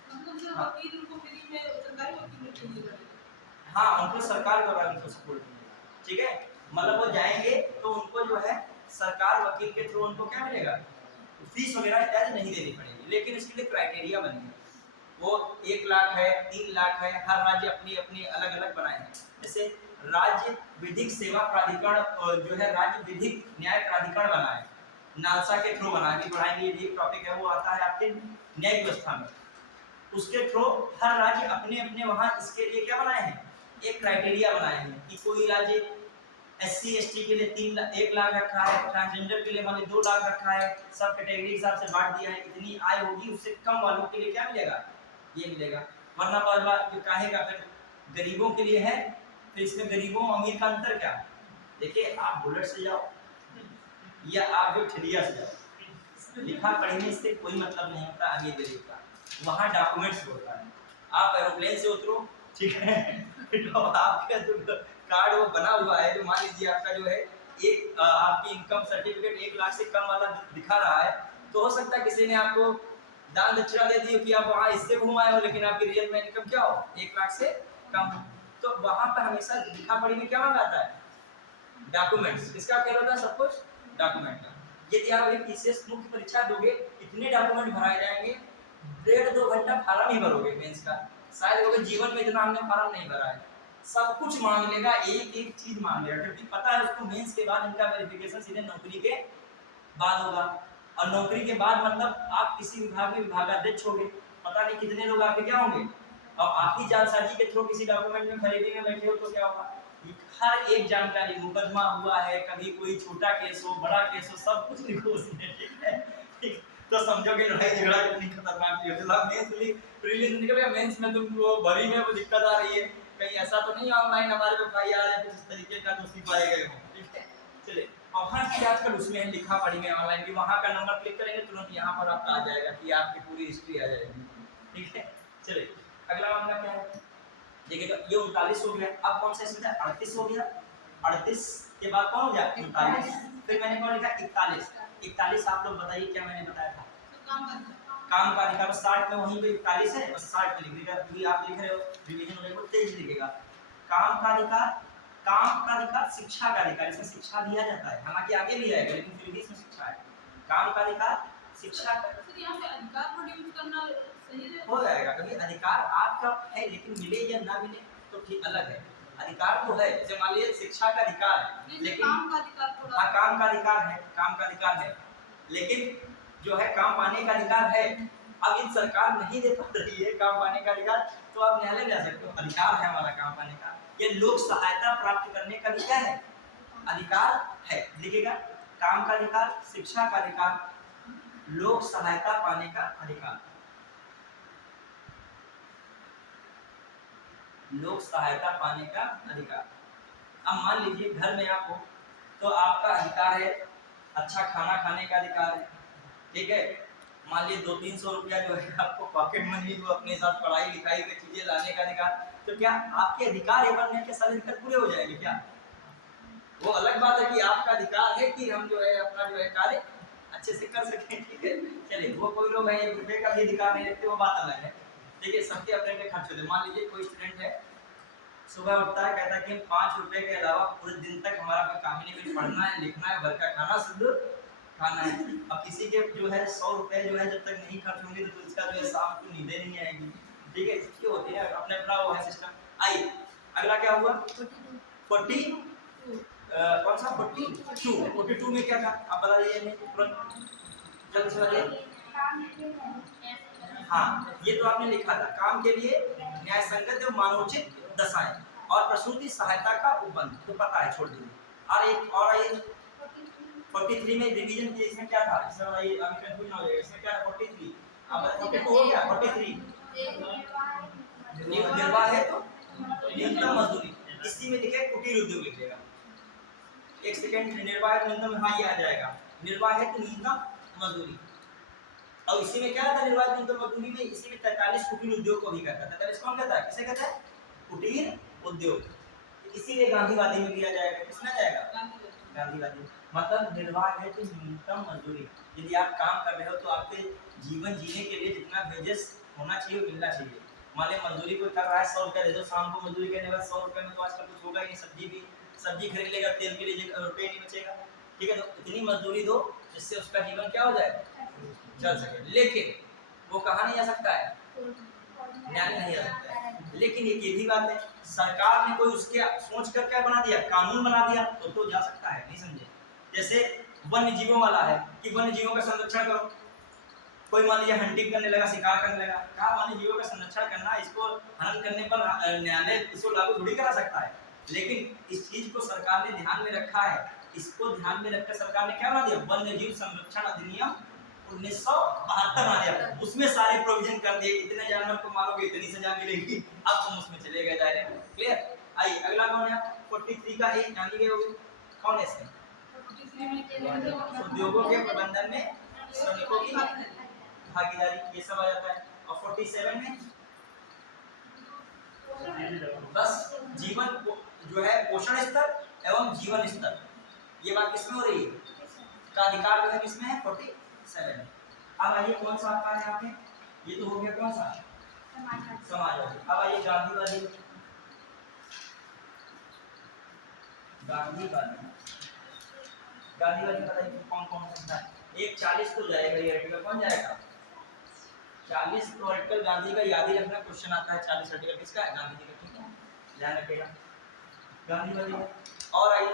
मतलब जो वकील उनको फ्री में सरकारी वकील को मिलेगा, हाँ उनको सरकार द्वारा उनको सपोर्ट मिलेगा, ठीक है। मतलब वो जाएंगे तो उनको जो है सरकार वकील के थ्रू उनको क्या मिलेगा, फीस वगैरह इत्यादि नहीं देनी पड़ेगी, लेकिन इसके लिए क्राइटेरिया बनेंगे, वो 1 लाख है, 3 लाख है, हर राज्य अपनी अपनी अलग अलग बनाए हैं। जैसे राज्य विधिक सेवा प्राधिकरण जो है, राज्य विधिक न्याय प्राधिकरण बना है, नालसा के थ्रू बना है, पढ़ाएंगे, ये टॉपिक है वो आता है आपके न्याय व्यवस्था में, उसके थ्रू हर राज्य अपने अपने वहाँ इसके लिए क्या बनाए हैं, एक क्राइटेरिया बनाए हैं कि कोई राज्य SC ST के लिए 1 लाख रखा है, ट्रांसजेंडर के लिए मान लीजिए 2 लाख रखा है, सब कैटेगरी हिसाब से बांट दिया है, इतनी आय होगी उससे कम वालों के लिए क्या मिलेगा, ये मिलेगा। वरना बार जो कहेगा फिर गरीबों के लिए है, फिर इसमें गरीबों अमीर का अंतर क्या, देखिए आप बुलेट से जाओ या आप जो ठेलिया से जाओ, लिखा पढ़ने से कोई मतलब नहीं होता अमीर गरीब का, वहाँ डॉक्यूमेंट्स होता है। आप एरोप्लेन से उतरो, ठीक है, तो आपका जो कार्ड वो बना हुआ है, जो मान लीजिए आपका जो है एक आपकी इनकम सर्टिफिकेट 1 लाख से कम वाला दिखा रहा है, तो हो सकता है किसी ने आपको दान दक्षिणा दे दी कि आप वहाँ इससे घूम आए हो, लेकिन आपकी रियल में इनकम क्या हो, 1 लाख से कम। तो वहाँ पर हमेशा लिखा पढ़ी में क्या मांगा जाता है, डॉक्यूमेंट्स, किसका खेल होता है, सब कुछ डॉक्यूमेंट का। यदि आप एक PCS मुख्य परीक्षा दोगे, इतने डॉक्यूमेंट भराए जाएंगे, 1.5-2 घंटा फार्म ही भरोगे मेंस का, शायद वो जीवन में इतना हमने फार्म नहीं भरा है, सब कुछ मांग लेगा, एक एक चीज मांग लेगा, क्योंकि पता है उसको मेंस के बाद इनका वेरिफिकेशन सीधे नौकरी के बाद होगा, और नौकरी के बाद मतलब आप किसी विभाग में विभागाध्यक्ष होंगे, पता नहीं कितने लोग आपके क्या होंगे, और आप ही जालसाजी के थ्रू किसी डॉक्यूमेंट में खरीदी में बैठे हो तो क्या होगा, हर एक जानकारी, मुकदमा हुआ है, कभी कोई छोटा केस हो, बड़ा केस हो, सब कुछ लिखो उसमें, ठीक है, ठीक। तो समझो कि लड़ाई झगड़ा कितनी खतरनाक चीज है। मेंस प्रीलिम्स निकल गया, मेंस में तुमको भरी में वो दिक्कत आ रही है, कहीं ऐसा तो नहीं ऑनलाइन हमारे पे FIR है कुछ इस तरीके का दोषी पाए गए हो, ठीक है। चलिए, और हर चीज आजकल उसमें है, लिखा पढ़ी में ऑनलाइन की, वहाँ का नंबर क्लिक करेंगे तुरंत यहाँ पर आपका आ जाएगा कि आपकी पूरी हिस्ट्री आ जाएगी, ठीक है। चलिए अगला मामला क्या है, देखिए तो ये 39 हो गया, अब कौन सा इसमें था, 38 हो गया, 38 के बाद कौन हो गया, 39, फिर मैंने कौन लिखा, 41, 41 आप लोग बताइए क्या मैंने बताया था, काम का अधिकार, 60 में वहीं पे 41 है, बस 60 पे लिख दीजिएगा, क्योंकि आप लिख रहे हो रिवीजन होने को तेज लिखेगा। काम का अधिकार, शिक्षा का अधिकार, इसमें शिक्षा दिया जाता है, हालांकि आगे भी आएगा लेकिन फिर भी इसमें शिक्षा है। काम का अधिकार, शिक्षा का, यहाँ पे अधिकार को यूज करना सही हो जाएगा, क्योंकि अधिकार आपका है, लेकिन मिले या ना मिले तो ठीक अलग है, अधिकार तो है, जैसे मान लीजिए शिक्षा का अधिकार है, लेकिन काम का अधिकार थोड़ा, हाँ काम का अधिकार है, लेकिन जो है काम पाने का अधिकार है, अब इन सरकार नहीं दे पा रही है काम पाने का अधिकार, तो आप न्यायालय जा सकते हो, अधिकार है हमारा काम पाने का। ये लोक सहायता प्राप्त करने का भी क्या है, अधिकार है, लिखिएगा। काम का अधिकार, शिक्षा का अधिकार, लोक सहायता पाने का अधिकार। लोक सहायता पाने का अधिकार। अब मान लीजिए घर में आप हो तो आपका अधिकार है अच्छा खाना खाने का अधिकार है, ठीक है। मान लीजिए 200-300 रुपया जो है आपको पॉकेट मनी जो अपने साथ पढ़ाई लिखाई की चीजें लाने का अधिकार, तो क्या आपके अधिकार एवं न्याय के सारे अधिकार पूरे हो जाएंगे क्या? वो अलग बात है कि आपका अधिकार है कि हम जो है अपना जो है कार्य अच्छे से कर सकें, ठीक है। चलिए, वो कोई लोग है 1 रुपये का भी अधिकार नहीं रखते, वो बात अलग है। देखिए, सबके अपने अपने खर्च होते हैं। मान लीजिए कोई स्टूडेंट है, सुबह उठता है, कहता है कि हम 5 रुपए के अलावा पूरे दिन तक हमारा कोई काम ही नहीं, कुछ पढ़ना है, लिखना है, घर का खाना शुद्ध खाना है। अब किसी के जो है 100 रुपए जो है जब तक नहीं खर्च होंगे तो उसका जो है शाम को नींदें नहीं आएगी, ठीक है। इसकी होती है अपने अपना वो है सिस्टम। आइए अगला क्या हुआ? 40 कौन सा 42 में क्या था आप बता दीजिए तुरंत, जल्द से बताइए। हाँ, ये तो आपने लिखा था, काम के लिए न्याय संगत एवं मानवोचित दशाएं और प्रसूति सहायता का उपबंध, तो पता है, छोड़ दीजिए। और एक और आइए 43 में रिवीजन की, इसमें क्या था? इसमें बताइए, अभी कंफ्यूजन हो जाएगा। इसमें क्या है 43? अब 42 हो गया। 43 निर्वाह है तो न्यूनतम मजदूरी, इसी में लिखे कुटीर उद्योग लिखिएगा। एक सेकंड, निर्वाह है तो न्यूनतम, हाँ ये आ जाएगा, निर्वाह है तो न्यूनतम मजदूरी। और इसी में क्या था? निर्वाह न्यूनतम मजदूरी में इसी में 43 कुटीर उद्योग को भी कहता है। 43 कौन कहता है? किसे कहता है? कुटीर उद्योग। इसीलिए गांधीवादी में लिया जाएगा। किसमें जाएगा? गांधीवादी। मतलब निर्वाह है तो न्यूनतम मजदूरी। यदि आप काम कर रहे हो तो आपके जीवन जीने के लिए जितना वेजेस होना चाहिए वो मिलना चाहिए। मान लीजिए मजदूरी कोई कर रहा है 100 रुपया दे दो, शाम को मजदूरी करने के बाद 100 रुपये में तो आजकल कुछ होगा ही नहीं। सब्जी खरीद लेगा, तेल के लिए रुपये नहीं बचेगा, ठीक है। तो इतनी मजदूरी दो जिससे उसका जीवन क्या हो जाए, चल सके। लेकिन वो कहाँ नहीं जा सकता है? न्याय नहीं आ सकता है। लेकिन एक ये भी बात है, सरकार ने कोई उसके सोच कर क्या बना दिया, कानून बना दिया, तो जा सकता है। नहीं समझे? जैसे वन्य जीवों वाला है कि वन्य जीवों का संरक्षण करो। कोई मान लीजिए हंटिंग करने लगा, शिकार करने लगा, कहा वन्य जीवों का संरक्षण करना, इसको हनन करने पर न्यायालय इसको लागू थोड़ी करा सकता है। लेकिन इस चीज को सरकार ने ध्यान में रखा है। इसको ध्यान में रखकर सरकार ने क्या बना दिया? वन्य जीव संरक्षण अधिनियम 1972 बना दिया। उसमें सारे प्रोविजन कर दिए, इतने जानवर को मारोगे इतनी सजा मिलेगी, अब तुम उसमें चले गए दायरे में। क्लियर? आइए अगला कौन है? 43 का एक जान लीजिए कौन है इसमें? उद्योगों के प्रबंधन में श्रमिकों की भागीदारी, ये सब आ जाता है। और 47 में बस जीवन जो है पोषण स्तर एवं जीवन स्तर, ये बात किसमें हो रही है? का अधिकार जो है किसमें है? 47 में। अब आइए कौन सा आता है यहाँ पे? ये तो हो गया कौन सा? समाजवादी। अब आइए गांधीवादी। गांधीवादी बताइए कौन कौन सा है? एक 40 तो जाएगा, ये आर्टिकल कौन जाएगा? 40 तो आर्टिकल गांधी का याद ही रखना, क्वेश्चन आता है 40 आर्टिकल किसका है? गांधी जी का, ठीक है, ध्यान रखिएगा। गांधीवादी। और आइए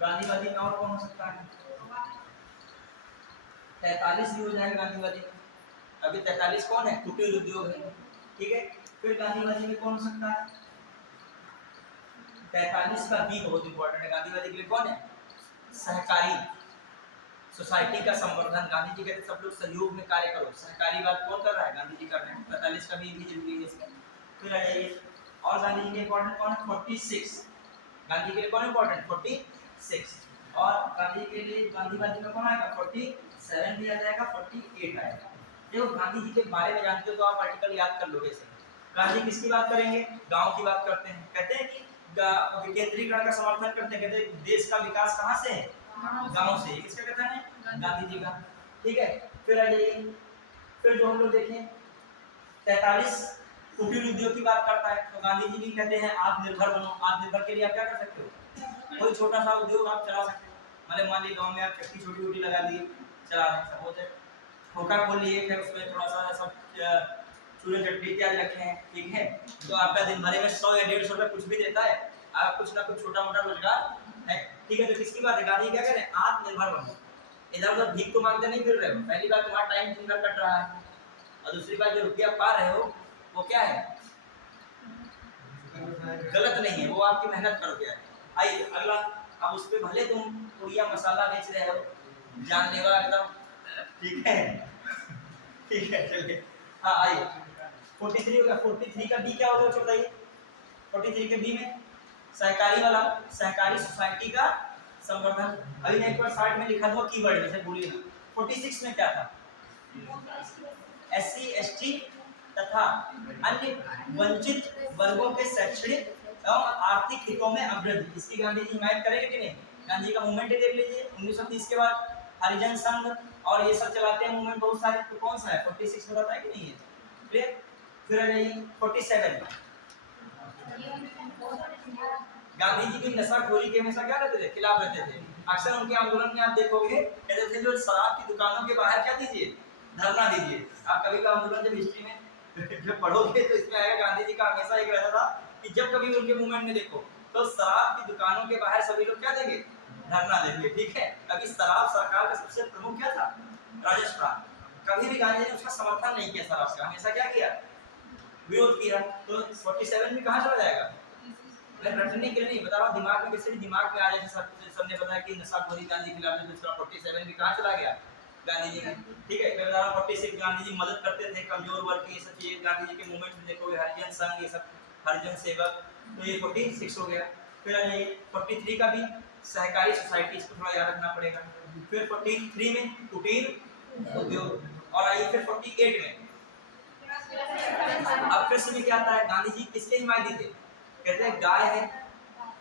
गांधीवादी में और कौन हो सकता है? 43 भी हो जाएगा गांधीवादी। अभी 43 कौन है? कुटीर उद्योग है, ठीक है। फिर गांधीवादी में कौन हो सकता है? 43 का बी बहुत इंपॉर्टेंट है गांधीवादी के लिए। कौन है? सहकारी सोसाइटी का संवर्धन। गांधी जी कहते सब लोग सहयोग में कार्य करो। सहकारी बात कौन कर रहा है? गांधी जी कर रहे हैं। 45 का भी जरूरी है इसमें। फिर आ जाइए और गांधी जी के इंपॉर्टेंट कौन है? 46। गांधी के लिए कौन इंपॉर्टेंट? 46। और गांधी के लिए गांधीवादी में कौन आएगा? 47 भी आ जाएगा, 48 आएगा। देखो गांधी जी के बारे में जानते हो तो आप आर्टिकल याद कर लोगे। गांधी किसकी बात करेंगे? गांव की बात करते हैं। कहते हैं कि विकेंद्रीकरण का समर्थन करते हैं। कहते हैं देश का विकास कहाँ से है? गांव से। किसका कहते हैं? गांधी जी का, ठीक है। फिर आ जाइए, फिर जो हम लोग देखें 43 कुटीर उद्योग की बात करता है तो गांधी जी भी कहते हैं आत्मनिर्भर बनो। आत्मनिर्भर के लिए आप क्या कर सकते हो? कोई छोटा सा उद्योग आप चला सकते हो। मतलब मान लीजिए गांव में आप चक्की छोटी छोटी लगा दिए, चला रहे हैं, सपोज खोखा खोल लिए, फिर उसमें थोड़ा सा सब चूरन चटनी इत्यादि रखे हैं, ठीक है। तो आपका दिन भर में 100 या 150 रुपये कुछ भी देता है, आप कुछ ना कुछ छोटा मोटा रोजगार है, ठीक है। तो किसकी बात है? गांधी क्या कह रहे हैं? आत्मनिर्भर बनो। इधर उधर भीख तो मांगते नहीं फिर रहे हो। पहली बात तुम्हारा टाइम दिन भर कट रहा है, और दूसरी बात जो रुपया पा रहे हो वो क्या है? गलत नहीं है, वो आपकी मेहनत का रुपया है। आइए अगला अब उस पे भले तुम पुड़िया मसाला बेच रहे हो, जानलेवा एकदम, ठीक है, ठीक है, चलिए हाँ आइए 43 का 43 का बी क्या होगा बच्चों बताइए। 43 के बी में सहकारी वाला, सहकारी सोसाइटी का संवर्धन। अभी मैं एक बार 60 में लिखा था कीवर्ड जैसे भूलिए ना। 46 में क्या था? SC ST तथा अन्य वंचित वर्गों के शैक्षणिक एवं आर्थिक हितों में अवृद्धि। इसकी गांधी जी हिमायत करेंगे कि नहीं? गांधी का मूवमेंट देख लीजिए 1930 के बाद हरिजन संघ और ये सब चलाते हैं मूवमेंट बहुत सारे। तो कौन सा है 46 बताता है कि नहीं है? क्लियर। फिर आ जाइए 47। गांधी जी की नशाखोरी के हमेशा क्या रहते थे? खिलाफ रहते थे। अक्सर उनके आंदोलन में आप देखोगे कहते थे जो शराब की दुकानों के बाहर क्या दीजिए, धरना दीजिए। आप कभी का आंदोलन जब हिस्ट्री में जब पढ़ोगे तो इसमें आएगा गांधी जी का हमेशा एक रहता था कि जब कभी उनके मूवमेंट में देखो तो शराब की दुकानों के बाहर सभी लोग क्या देंगे? धरना देंगे। ठीक है। अभी शराब सरकार का सबसे प्रमुख क्या था? राजस्थान। कभी भी गांधी जी ने उसका समर्थन नहीं किया शराब का, हमेशा क्या किया? विरोध किया। तो 47 में कहाँ चला जाएगा? मैं रटने के लिए नहीं बता रहा, दिमाग में किसी भी दिमाग में आ जाए। सबने बताया कि नशाखोरी गांधी के खिलाफ है, दूसरा 47 भी कहाँ चला गया? गांधी जी ने। ठीक है। मैं बता रहा 46 गांधी जी मदद करते थे कमजोर वर्ग की, ये सब चीजें गांधी जी के मूवमेंट में देखोगे, हरिजन संघ ये सब, हरिजन सेवक। तो ये 46 हो गया। फिर आ जाइए 43 का भी सहकारी सोसाइटी, इसको थोड़ा याद रखना पड़ेगा। फिर 43 में कुटीर उद्योग। और आइए फिर 48 में अब कृषि में क्या आता है? गांधी जी किसके हिमायती थे? कहते हैं गाय है,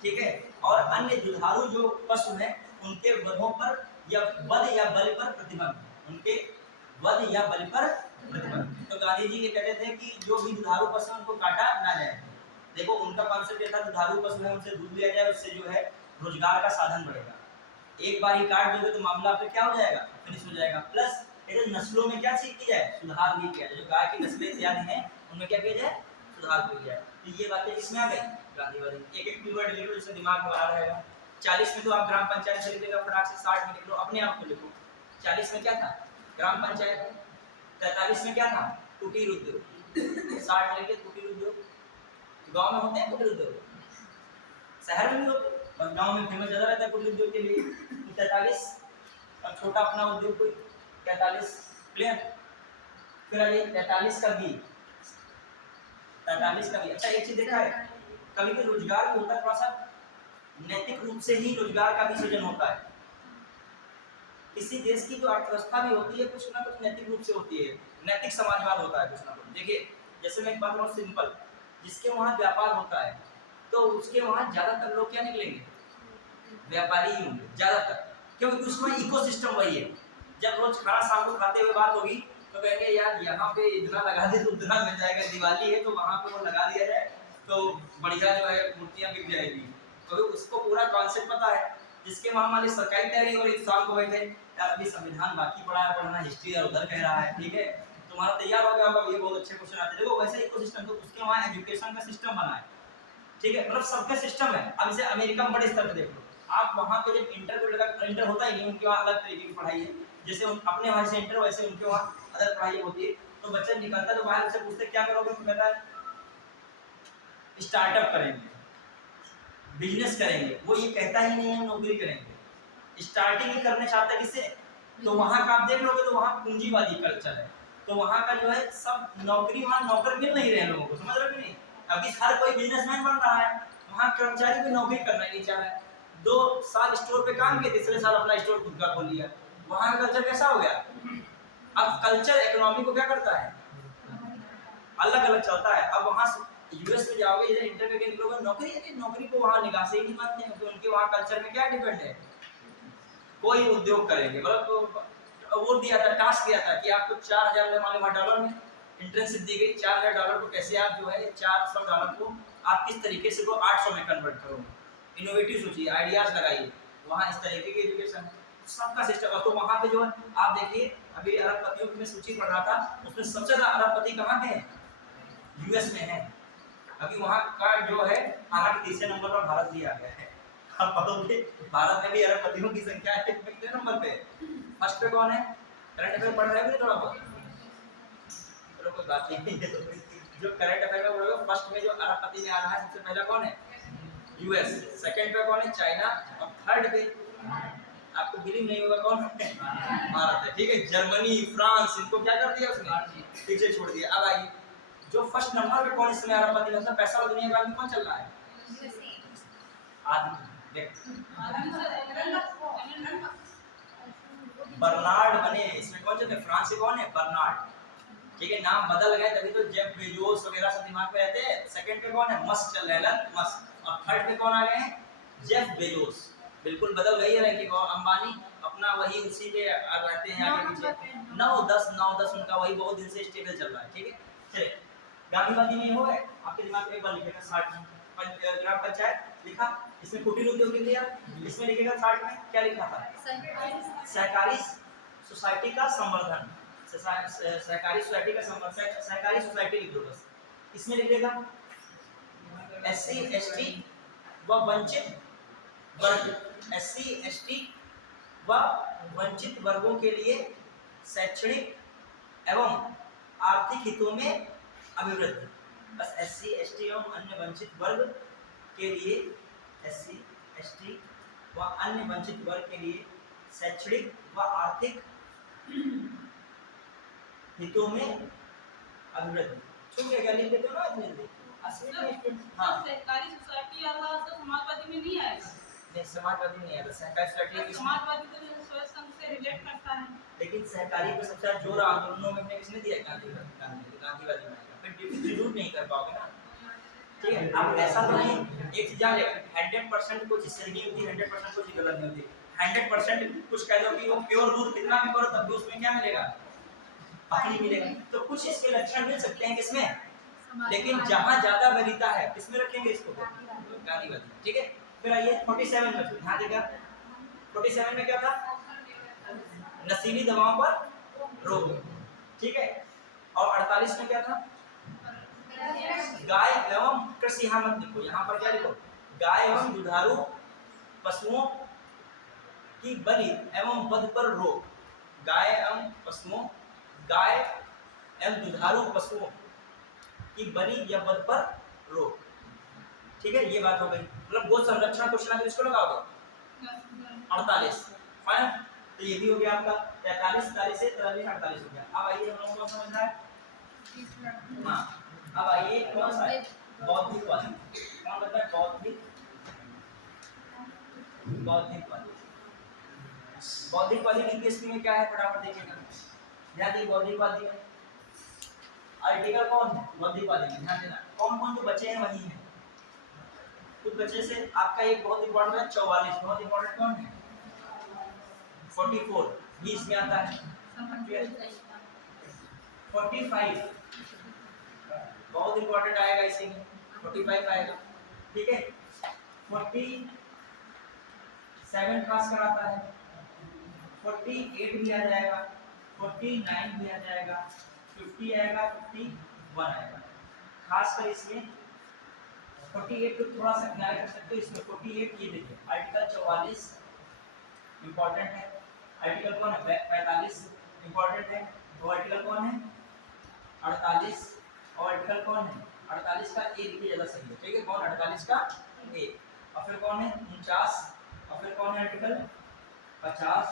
ठीक है, और अन्य दुधारू जो पशु हैं उनके वधों पर या वध या बलि पर प्रतिबंध, उनके वध या बलि पर प्रतिबंध। तो गांधी जी ये कहते थे कि जो भी दुधारू पशु उनको काटा ना जाए। देखो उनका कॉन्सेप्ट ये था दुधारू पशु है उनसे दूध लिया जाए, उससे जो है रोजगार का साधन बढ़ेगा। एक बार ही काट दोगे तो मामला फिर क्या हो जाएगा? फिनिश हो जाएगा। प्लस नस्लों में क्या चीज किया जाए? सुधार भी किया जाए। जो गाय की नस्लें इत्यादि हैं उनमें क्या किया जाए? सुधार किया जाए। तो ये बातें किसमें आ गई? गांधीवादी। एक एक कीवर्ड लिख लो जिससे दिमाग में बना रहेगा। 40 में तो आप ग्राम पंचायत से लिखेगा फटाक से, 60 में लिख लो, अपने आप को लिखो। 40 में क्या था? ग्राम पंचायत। 43 में क्या था? कुटीर उद्योग। 60 में लिखे कुटीर उद्योग। गांव में होते हैं कुटीर उद्योग, शहर में भी होते हैं, और गांव में फेमस ज्यादा रहता है कुटीर उद्योग के लिए। 43 और छोटा अपना उद्योग कोई 43। क्लियर। फिर आइए 43 का बी। 43 का भी अच्छा एक चीज देखा है, कभी भी रोजगार भी होता है थोड़ा सा नैतिक रूप से ही रोजगार का भी सृजन होता है। किसी देश की जो अर्थव्यवस्था भी होती है कुछ ना कुछ नैतिक रूप से होती है, नैतिक समाजवाद होता है कुछ ना कुछ। देखिए जैसे मैं एक बात बहुत सिंपल, जिसके वहाँ व्यापार होता है तो उसके वहाँ ज्यादातर लोग क्या निकलेंगे? व्यापारी ही होंगे ज्यादातर, क्योंकि उसमें इकोसिस्टम वही है। जब रोज खाना शाम को खाते हुए बात होगी तो कहेंगे यार यहाँ पे इतना लगा दे तो उतना मिल जाएगा, दिवाली है तो वहाँ पे वो लगा दिया जाए तो बढ़िया जो है मूर्तियाँ बिक जाएगी। तो उसको पूरा कॉन्सेप्ट पता है। जिसके वहाँ हमारी सरकारी तैयारी हो रही शाम को बैठे यार अभी संविधान बाकी पड़ा है पढ़ना, हिस्ट्री और उधर कह रहा है, ठीक है तुम्हारा तैयार हो गया होगा, ये बहुत अच्छे क्वेश्चन आते हैं। देखो वैसे इकोसिस्टम तो उसके वहाँ एजुकेशन का सिस्टम बना है, ठीक है, मतलब सबका सिस्टम है। अब इसे अमेरिका में बड़े स्तर पर देख लो आप, वहाँ पे जब इंटर होता ही नहीं, उनके वहाँ अलग तरीके की पढ़ाई है। जैसे अपने वहाँ से इंटर वैसे उनके वहाँ अलग पढ़ाई होती है। तो बच्चा निकलता तो बाहर से पूछते क्या करोगे, तो कहता है स्टार्टअप करेंगे, बिजनेस करेंगे। वो ये कहता ही नहीं है नौकरी करेंगे, स्टार्टिंग ही करना चाहता है किससे? तो वहाँ का आप देख लोगे तो वहाँ पूंजीवादी कल्चर है। तो वहाँ का जो है सब नौकरी, वहाँ नौकर मिल नहीं रहे लोगों को, समझ रहे हो नहीं? अभी हर कोई बिजनेसमैन बन रहा है, वहाँ कर्मचारी कोई नौकरी करना नहीं चाह रहा है। 2 साल स्टोर पे काम किए, तीसरे साल अपना स्टोर खुद का खोल लिया। वहाँ का कल्चर कैसा हो गया? अब कल्चर इकोनॉमी को क्या करता है? अलग अलग चलता है। अब वहाँ यूएस में जाओगे, इधर इंटर करके निकलोगे, नौकरी है, नौकरी को वहाँ निगाह से ही नहीं मानते हैं, क्योंकि उनके वहाँ कल्चर में क्या डिपेंड है? कोई उद्योग करेंगे, मतलब वो दिया था, टास्क दिया था कि आपको 4000 मान लो डॉलर में इंटर्नशिप दी गई, $4000 को कैसे आप जो है $400 को आप किस तरीके से को 800 में कन्वर्ट करोगे। इनोवेटिव सोचिए, आइडियाज लगाइए, वहाँ इस तरीके की एजुकेशन सबका सिस्टम। तो वहाँ पे जो है आप देखिए, अभी अरबपतियों की मैं सूची पढ़ रहा था, उसमें सबसे ज्यादा अरबपति कहाँ के हैं? यूएस में है। अभी वहाँ का जो है हालांकि तीसरे नंबर पर भारत भी आ गया है। आप पढ़ोगे भारत में भी अरबपतियों की संख्या है कितने नंबर पे? फर्स्ट पे कौन है? करंट अफेयर पढ़ रहे हो थोड़ा बहुत? चलो कोई बात नहीं है। जो करंट अफेयर में पढ़ोगे फर्स्ट में जो अरबपति में आ रहा है सबसे पहला कौन है? यूएस, सेकंड पे कौन है? चाइना, और थर्ड पे आपको बिलीव नहीं होगा कौन है? भारत है। ठीक है, जर्मनी, फ्रांस, इनको क्या कर दिया उसने? पीछे छोड़ दिया। अब आइए, जो फर्स्ट नंबर पे कौन इस समय आ रहा है? मतलब पैसा वाला दुनिया का आदमी कौन चल रहा है? आदमी देख, बर्नार्ड बने इसमें कौन चलते? फ्रांस से कौन है? बर्नार्ड। ठीक है, नाम बदल गए तभी तो जेफ बेजोस वगैरह सब दिमाग में रहते हैं। सेकंड पे कौन है? मस्क चल रहा है, मस्क। और थर्ड पे कौन आ गए हैं? Jeff Bezos. बिल्कुल बदल गई है रैंकिंग। और अंबानी अपना वही उसी पे रहते हैं आगे पीछे, 9-10 उनका वही बहुत दिन से स्टेबल चल रहा है। ठीक है, चलिए गांधीवादी में हो गए। आपके दिमाग में एक बार लिखेगा 60 ग्राम पंचायत लिखा, इसमें कुटीर उद्योग लिख लिया, इसमें लिखेगा 60 में क्या लिखा था? सहकारी सोसाइटी का संवर्धन, सहकारी सोसाइटी का संवर्धन, सहकारी सोसाइटी लिख दो बस। इसमें लिखेगा एससी एसटी व वंचित वर्ग, एससी एसटी व वंचित वर्गों के लिए शैक्षणिक एवं आर्थिक हितों में अभिवृद्धि। बस एससी एसटी एवं अन्य वंचित वर्ग के लिए, एससी एसटी व अन्य वंचित वर्ग के लिए शैक्षणिक व आर्थिक हितों में अभिवृद्धि। छूट गया, लिख देते हो ना इतने देर असली में। हाँ, सहकारी सोसाइटी वाला तो समाजवादी में नहीं आएगा। नहीं समाजवादी नहीं आएगा, सहकारी सोसाइटी समाजवादी तो स्वयं संघ से रिलेट करता है। लेकिन सहकारी को सबसे ज्यादा जोर आंदोलनों में अपने किसने दिया? गांधीवादी में आएगा। फिर डिस्ट्रीब्यूट नहीं कर पाओगे ना। ठीक है, अब ऐसा तो नहीं एक चीज जान ले, 100% कुछ सही होती है, 100% कुछ गलत नहीं होती। 100% कुछ कह दो कि वो प्योर दूध कितना भी करो तब भी उसमें क्या मिलेगा? पानी मिलेगा। तो कुछ इसके लक्षण मिल सकते हैं किसमें, लेकिन जहां ज्यादा वैधता है किसमें रखेंगे इसको? गांधीवादी। ठीक है, फिर आइए 47 में, ध्यान देगा 47 में क्या था? नशीली दवाओं पर रोक। ठीक है, और 48 में क्या था? गाय एवं कृषि। यहाँ मत लिखो, यहाँ पर क्या लिखो? गाय एवं दुधारू पशुओं की बलि एवं वध पर रोक। गाय एवं पशुओं, गाय एवं दुधारू पशुओं की बलि या वध पर रोक। ठीक है, ये बात हो गई। मतलब गो संरक्षण क्वेश्चन इसको लगा दो 48 फाइन। तो ये भी हो गया आपका 43, 43 से 43, 48 हो गया। अब आइए हम लोग को समझ रहा है। हाँ, अब आइए कौन सा है? बौद्धिकवादी। कौन बताए? बौद्धिकवादी। बौद्धिकवादी की किस्म में क्या है फटाफट देखिएगा। ध्यान दिए बौद्धिकवादी में आर्टिकल कौन है? बौद्धिकवादी में ध्यान देना कौन कौन जो बचे हैं वही है। कुछ बचे से आपका एक बहुत इंपॉर्टेंट है 44, बहुत इंपॉर्टेंट कौन है? 44 भी इसमें आता है। 45 बहुत इंपॉर्टेंट आएगा इसी में, 45 आएगा। ठीक है, 47 खास कर आता है, 48 भी आ जाएगा, 49 भी आ जाएगा, 50 आएगा, 51 आएगा। खास कर इसमें 48 को थोड़ा सा किनारे कर सकते हो। इसमें 48 ये देखिए आर्टिकल 44 इंपॉर्टेंट है, आर्टिकल कौन है? 45 इंपॉर्टेंट है, वो आर्टिकल कौन है? 48, और आर्टिकल कौन है? 48 का ए लिखिए ज्यादा सही है। ठीक है, कौन? 48 का ए। और फिर कौन है? 49, और फिर कौन है? आर्टिकल 50,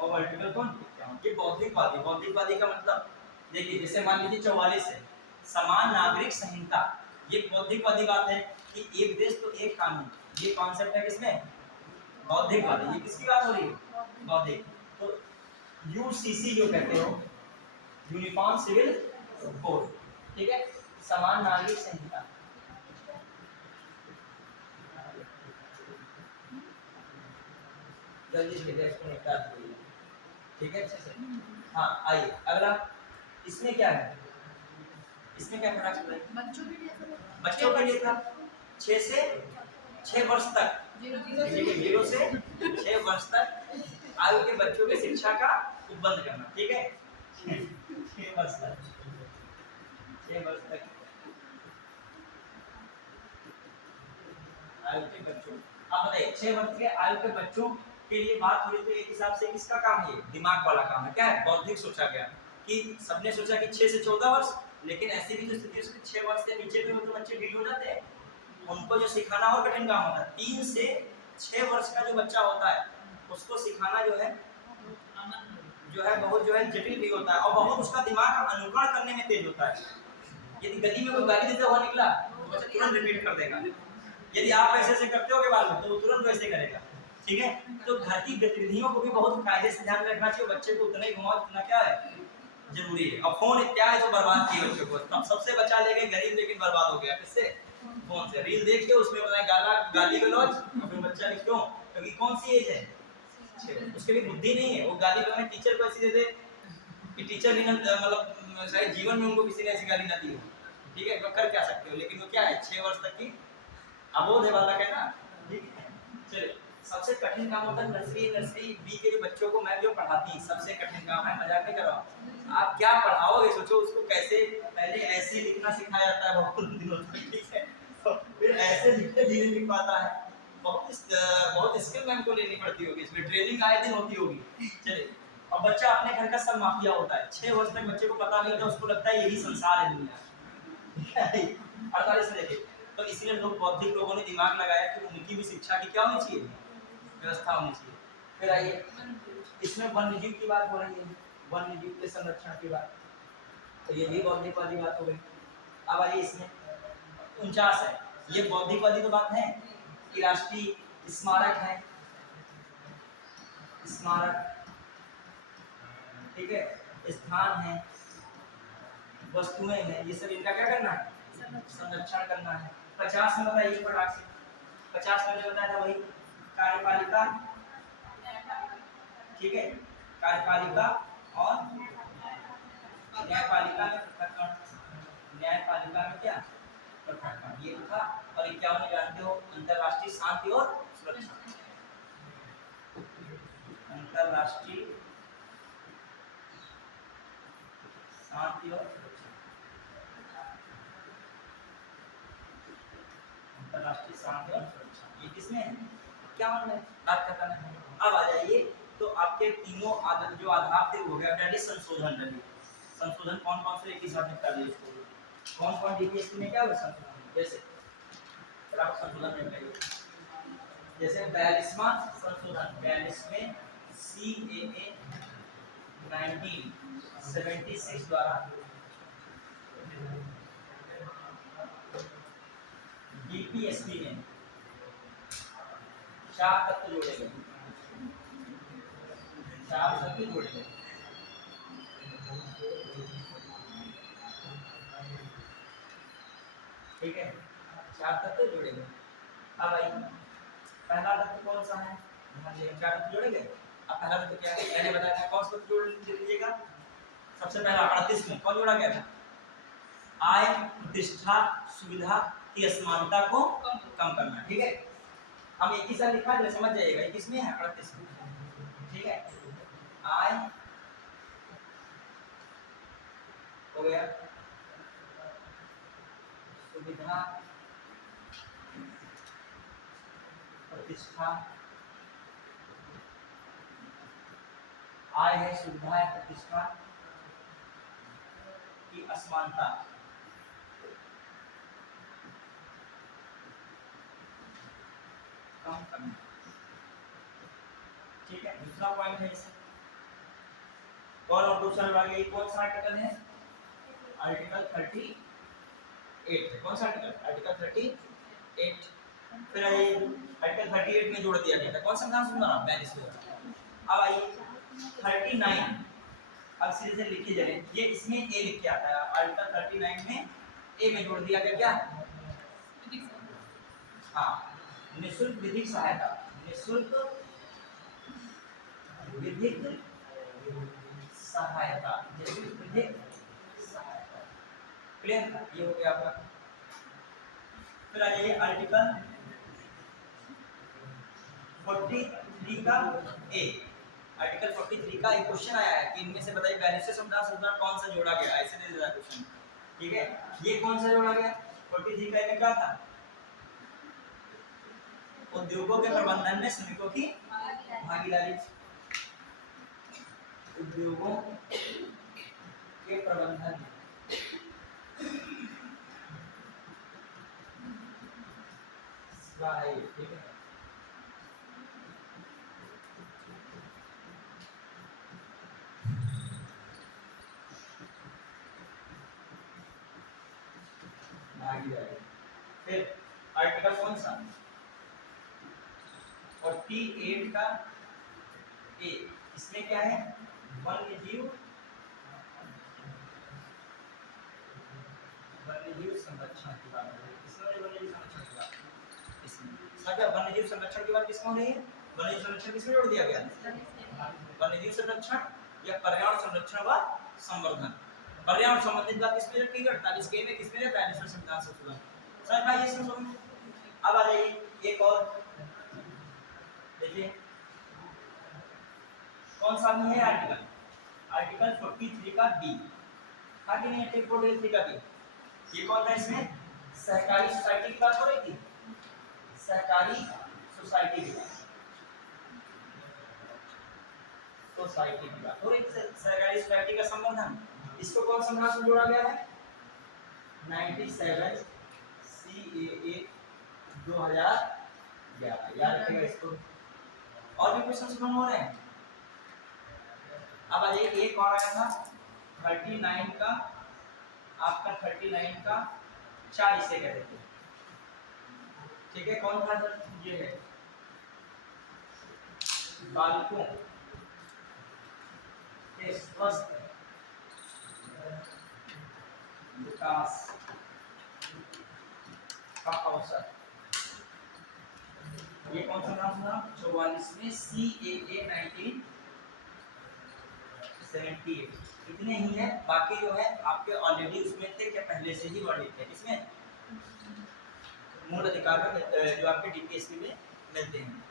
और आर्टिकल कौन? 51। ये बौद्धिकवादी। बौद्धिकवादी का मतलब देखिए, जैसे मान लीजिए 44 है समान नागरिक संहिता, ये बौद्धिकवादी बात है कि एक देश तो एक कानून, ये कॉन्सेप्ट है किसमें? बौद्धिकवादी। ये किसकी बात हो रही है? बौद्धिक। तो यूसीसी जो कहते हो, यूनिफॉर्म सिविल कोड। ठीक है, समान नागरिक संहिता। जल्दी से इसको निपटा दीजिए। ठीक है, अच्छे से। हाँ, आइए अगला। इसमें क्या है? इसमें क्या पढ़ा चल रहा है? बच्चों के लिए था 6 से 6 वर्ष तक, 0 से 6 वर्ष तक आयु के बच्चों की शिक्षा का उपबंध करना। ठीक है, 6 वर्ष तक, 6 वर्ष तक आयु के बच्चों। अब बताइए 6 वर्ष के आयु के बच्चों के लिए बात हो रही तो एक हिसाब से किसका काम है? दिमाग वाला काम है। क्या है? बौद्धिक सोचा गया कि सबने सोचा कि 6 से 14 वर्ष, लेकिन ऐसी भी तो स्थिति है 6 वर्ष से नीचे भी तो बच्चे ढील हो जाते हैं, उनको जो सिखाना और कठिन काम होता है। 3 से 6 वर्ष का जो बच्चा होता है उसको सिखाना जो है बहुत जो है जटिल भी होता है और बहुत उसका दिमाग अनुकरण करने में तेज होता है। यदि गली में कोई गाली देता हुआ निकला तो बच्चा तुरंत रिपीट कर देगा। यदि आप ऐसे ऐसे करते हो के बाद में तो वो तुरंत वैसे करेगा। ठीक है, तो घर की गतिविधियों को भी बहुत कायदे से ध्यान रखना चाहिए। बच्चे को उतना ही घुमाओ जितना क्या है जरूरी है। अब फोन क्या है जो बर्बाद किया बच्चों को, तब सबसे बचा ले गए गरीब, लेकिन बर्बाद हो गया किससे? फोन से। रील देख के उसमें बताए गाली गलौज, और फिर बच्चा क्यों? क्योंकि कौन सी एज है, उसके लिए बुद्धि नहीं है। वो गाली बने टीचर को ऐसी दे दे कि टीचर ने मतलब शायद जीवन में उनको किसी ने ऐसी गाली ना दी हो। ठीक है, तो कर क्या सकते हो, लेकिन वो क्या है 6 वर्ष तक की अबोध है वाला है ना। ठीक है, चलिए सबसे कठिन काम होता है नर्सरी बी के बच्चों को मैं जो पढ़ाती हूँ सबसे कठिन काम है। मजाक नहीं कर रहा हूँ। आप क्या पढ़ाओगे सोचो, उसको कैसे पहले ऐसे लिखना सिखाया जाता है बहुत दिनों तक। ठीक है, तो फिर ऐसे लिखते धीरे लिख पाता है। बहुत स्किल मैम को लेनी पड़ती होगी, इसमें ट्रेनिंग आए दिन होती होगी। चलिए, और बच्चा अपने घर का सब माफिया होता है। 6 वर्ष तक बच्चे को पता नहीं होता, उसको लगता है यही संसार है दुनिया। 48 से लेके तो इसीलिए लोग बौद्धिक लोगों ने दिमाग लगाया कि उनकी भी शिक्षा की क्या होनी चाहिए, व्यवस्था होनी चाहिए। फिर आइए इसमें वन्य जीव की बात हो रही है, वन्य जीव के संरक्षण की बात, तो ये भी बौद्धिकवादी बात हो गई। अब आइए इसमें 49 है, ये बौद्धिकवादी तो बात है कि राष्ट्रीय स्मारक है, स्मारक ठीक है, स्थान है, वस्तुएं हैं, ये सब इनका क्या करना है, संरक्षण करना है। 50 में बताइए फटाक से, 50 में जो बताया था वही कार्यपालिका, ठीक है, कार्यपालिका और न्यायपालिका में पृथक्करण, न्यायपालिका में क्या पृथक्करण, ये था। और 51 जानते हो अंतरराष्ट्रीय शांति और सुरक्षा, अंतरराष्ट्रीय शांति और सुरक्षा, अंतरराष्ट्रीय शांति और सुरक्षा, ये किसमें है, क्या मतलब है बात करता है। अब आ जाइए, तो आपके तीनों आदत जो आधार थे वो हो गया। डैडी संशोधन, डैडी संशोधन कौन कौन से एक ही साथ निपटा दिए इसको, कौन कौन डीपीएससी में क्या हुआ संशोधन, जैसे चलो आप संशोधन में बताइए। जैसे 42वां संशोधन, 42वें सीएए 1976 द्वारा डीपीएससी में 4 तत्व जोड़े गए, 4 तत्व जोड़े गए। ठीक है, 4 तत्व जोड़े गए। अब आइए पहला तत्व कौन सा है, 4 तत्व जोड़े गए। अब पहला तत्व क्या है, मैंने बताया था कौन सा तत्व जोड़ लीजिएगा। सबसे पहला 38 में कौन जोड़ा गया था, आय प्रतिष्ठा सुविधा की असमानता को कम करना। ठीक है, हम एक ही साथ लिखा है समझ जाइएगा, ये किसमें है 38 में। ठीक है, आय हो गया, सुविधा प्रतिष्ठा, आय है, सुविधा है, प्रतिष्ठा की असमानता कम करना। ठीक है, दूसरा पॉइंट है इससे कौन और दूसरा विभाग कौन सा आर्टिकल है, आर्टिकल 38, कौन सा आर्टिकल, आर्टिकल 38। फिर आर्टिकल 38 में जोड़ दिया गया था कौन सा नाम सुना रहा 42। अब आइए 39, अब सीधे से लिखी जाए, ये इसमें ए लिख के आता है। आर्टिकल 39 में ए में जोड़ दिया गया क्या, हाँ, निःशुल्क विधिक सहायता, निःशुल्क विधिक सहायता, निःशुल्क विधिक सहायता। क्लियर, ये हो गया आपका। फिर आ जाइए आर्टिकल 43 का ए, आर्टिकल 43 का एक क्वेश्चन आया है कि इनमें से बताइए 42 संविधान संशोधन कौन सा जोड़ा गया, ऐसे दे दिया क्वेश्चन। ठीक है, ये कौन सा जोड़ा गया 43 का, क्या था, उद्योगों के प्रबंधन में श्रमिकों की भागीदारी, उद्योगों के प्रबंधन दूसरा है ये, ठीक है। फिर आर्टिकल कौन सा 48 का ए, इसमें क्या है वन्यजीव संरक्षण की बात है। इसमें वन्यजीव संरक्षण की बात इसमें सर वन्यजीव संरक्षण की बात किसमें हो रही है? वन्यजीव संरक्षण किसमें जोड़ दिया गया? वन्यजीव संरक्षण या पर्यावरण संरक्षण व संवर्धन। पर्यावरण संबंधित बात किसमें रखी गई? 48 के में किसमें है? 42वें संविधान संशोधन। सर भाई ये समझो। अब आ जाइए एक और देखिए कौन सा में है आर्टिकल? आर्टिकल 43 का बी था कि नहीं? आर्टिकल 43 का बी ये कौन था? इसमें सहकारी सोसाइटी की बात हो रही थी। सहकारी सोसाइटी की बात हो रही थी। सहकारी सोसाइटी का संवर्धन, इसको कौन संविधान से जोड़ा गया है? 97 CAA 2011। याद रखिएगा इसको। और भी क्वेश्चन सुन हो रहे हैं। अब आ जाइए एक और आया था 39 का, आपका 39 का 4 इसे कहते थे, ठीक है। कौन था सर? ये है बालकों के स्वस्थ विकास का अवसर। ये कौन सा नाम सुना? 44वें CAA 1978। इतने ही है, बाकी जो है आपके ऑलरेडी उसमें थे क्या पहले से ही वर्णित थे। इसमें मूल अधिकार में जो आपके डीपीएसपी में मिलते हैं।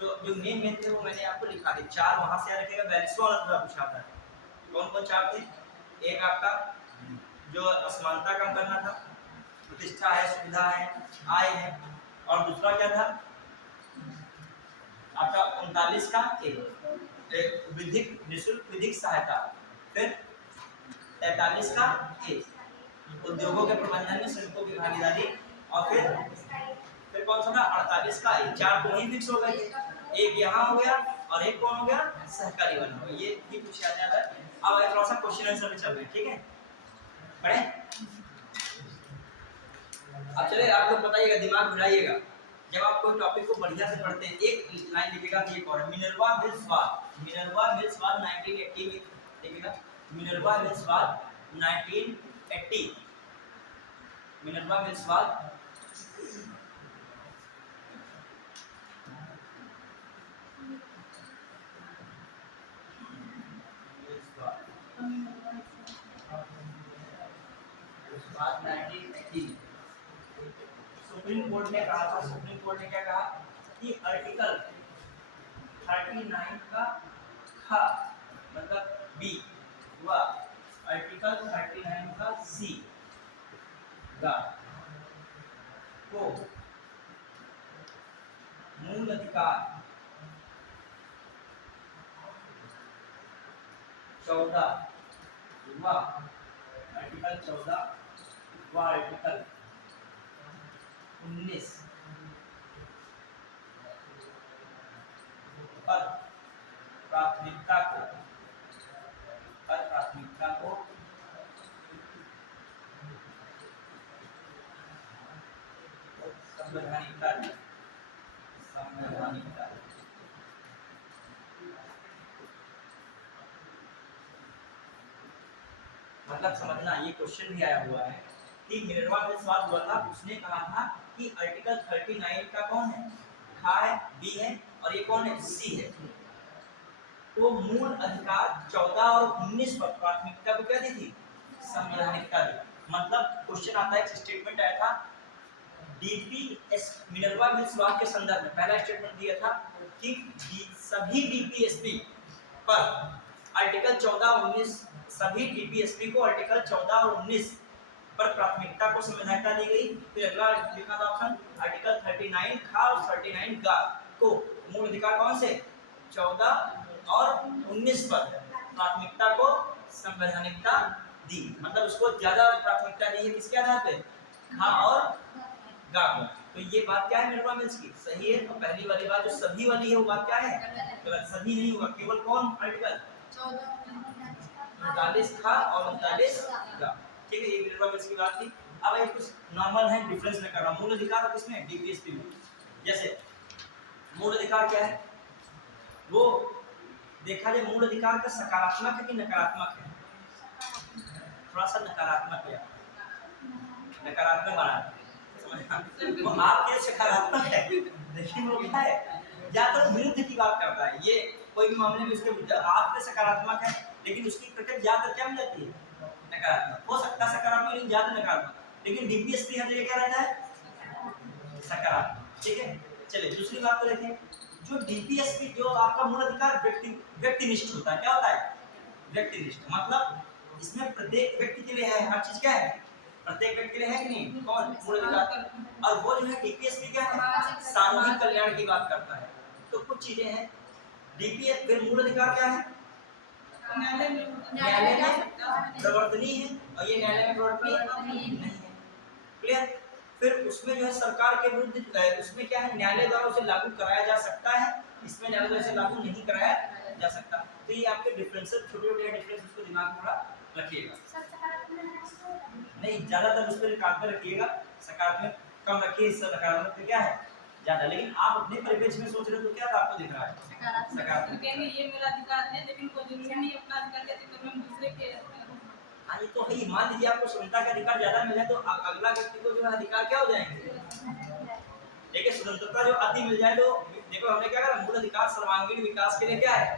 तो जो मेन थे वो मैंने आपको लिखा दी। 4 वहां से रखेगा। 42वां वाला थोड़ा पूछा था। कौन कौन 4 थे? एक आपका जो असमानता कम करना था, प्रतिष्ठा है, सुविधा है, आय है, और दूसरा क्या था आपका 39 का विधिक निःशुल्क विधिक सहायता। फिर 43 का उद्योगों के प्रबंधन में श्रमिकों की भागीदारी। और फिर कौन सा था? 48 का 4 तो वही फिक्स हो गए थे। एक यहाँ हो गया और एक कौन हो गया? सहकारी वन हो गया। ये भी पूछा जाता है। अब थोड़ा सा क्वेश्चन आंसर में चल रहे हैं, ठीक है। पढ़े अब चले। आप लोग बताइएगा, दिमाग घुराइएगा जब आप कोई टॉपिक को बढ़िया से पढ़ते हैं। एक लाइन लिखेगा कि एक और मिनर्वा मिल्स वाद। मिनर्वा मिल्स वाद 1980 में लिखेगा। मिनर्वा मिल्स वाद 1980। मिनर्वा मिल्स वाद बात 1980 सुप्रीम कोर्ट ने कहा था। सुप्रीम कोर्ट ने क्या कहा कि आर्टिकल 39 का ख मतलब बी व आर्टिकल 39 का सी गा को मूल अधिकार 14 व आर्टिकल 14 व आर्टिकल 19 पर प्राथमिकता को संवैधानिकता दी। मतलब समझना, ये क्वेश्चन भी आया हुआ है कि मिनर्वा में सवाल हुआ था। उसने कहा था कि आर्टिकल 39 का कौन है? खा है, बी है, और ये कौन है? सी है। तो मूल अधिकार 14 और 19 पर प्राथमिकता को क्या दी थी? संवैधानिकता दी। मतलब क्वेश्चन आता है, एक स्टेटमेंट आया था डीपीएस मिनर्वा मिल्स वाद के संदर्भ में। पहला स्टेटमेंट दिया था कि सभी डीपीएसपी पर आर्टिकल 14 और 19 सभी डीपीएसपी को आर्टिकल 14 और 19 पर प्राथमिकता को संवैधानिकता दी गई। फिर अगला लिखा था ऑप्शन आर्टिकल 39 खा और 39 गा को मूल अधिकार कौन से? 14 और 19 पर प्राथमिकता को संवैधानिकता दी। मतलब उसको ज्यादा प्राथमिकता दी है किसके आधार पे? खा और गा को। तो ये बात क्या है मिनरवा मिल्स की? सही है। और पहली वाली बात जो सभी वाली है वो बात क्या है? गलत। सभी नहीं होगा, केवल कौन आर्टिकल? 39 था और 39 था। ठीक है, ये मिनरवा मिल्स की बात थी। अब ये कुछ नॉर्मल है, डिफरेंस में कर रहा हूँ। मूल अधिकार और किसमें? डीपीएसपी में। जैसे मूल अधिकार क्या है? वो देखा जाए मूल अधिकार का सकारात्मक है कि नकारात्मक है? थोड़ा सा नकारात्मक है, नकारात्मक बना वो आपके सकारात्मक है, लेकिन वो क्या है? ज्यादातर विरुद्ध की बात करता है। ये कोई भी मामले में उसके आपके सकारात्मक है, लेकिन उसकी प्रकृति ज्यादातर क्या मिल जाती है? नकारात्मक। हो सकता है सकारात्मक लेकिन ज्यादा नकारात्मक, लेकिन डीपीएसपी हर जगह क्या रहता है? सकारात्मक। ठीक है, चलिए दूसरी बात को देखें। जो डीपीएसपी जो आपका मूल अधिकार व्यक्तिनिष्ठ होता है। क्या होता है? व्यक्तिनिष्ठ। मतलब इसमें प्रत्येक व्यक्ति के लिए है, हर चीज क्या है? प्रत्येक व्यक्ति के लिए है कि नहीं? कौन? मूल अधिकार। और वो जो है डीपीएसपी क्या है? सामूहिक कल्याण की बात करता है। तो कुछ चीजें हैं डीपीएस। फिर मूल अधिकार क्या है? न्यायालय में प्रवर्तनीय है, और ये न्यायालय में प्रवर्तनीय नहीं है। क्लियर? फिर उसमें जो है सरकार के विरुद्ध, उसमें क्या है? न्यायालय द्वारा उसे लागू कराया जा सकता है, इसमें न्यायालय द्वारा इसे लागू नहीं कराया जा सकता। तो ये आपके डिफरेंसेस, छोटे-छोटे डिफरेंस उसको दिमाग में थोड़ा रखिएगा। नहीं, ज्यादातर उस पर काम पर रखिएगा, सकारात्मक कम रखिए, इससे नकारात्मक पे क्या है? ज्यादा। लेकिन आप अपने परिप्रेक्ष्य में सोच रहे हो तो क्या आपको दिख रहा है? सकारात्मक। कहेंगे ये मेरा अधिकार है, लेकिन कोई जरूरी नहीं अपना अधिकार के चक्कर में दूसरे के। हाँ, ये तो है ही। मान लीजिए आपको स्वतंत्रता का अधिकार ज्यादा मिला तो अगला व्यक्ति को जो है अधिकार क्या हो जाएंगे? देखिए, स्वतंत्रता जो अति मिल जाए तो देखो हमने क्या करा, मूल अधिकार सर्वांगीण विकास के लिए क्या है?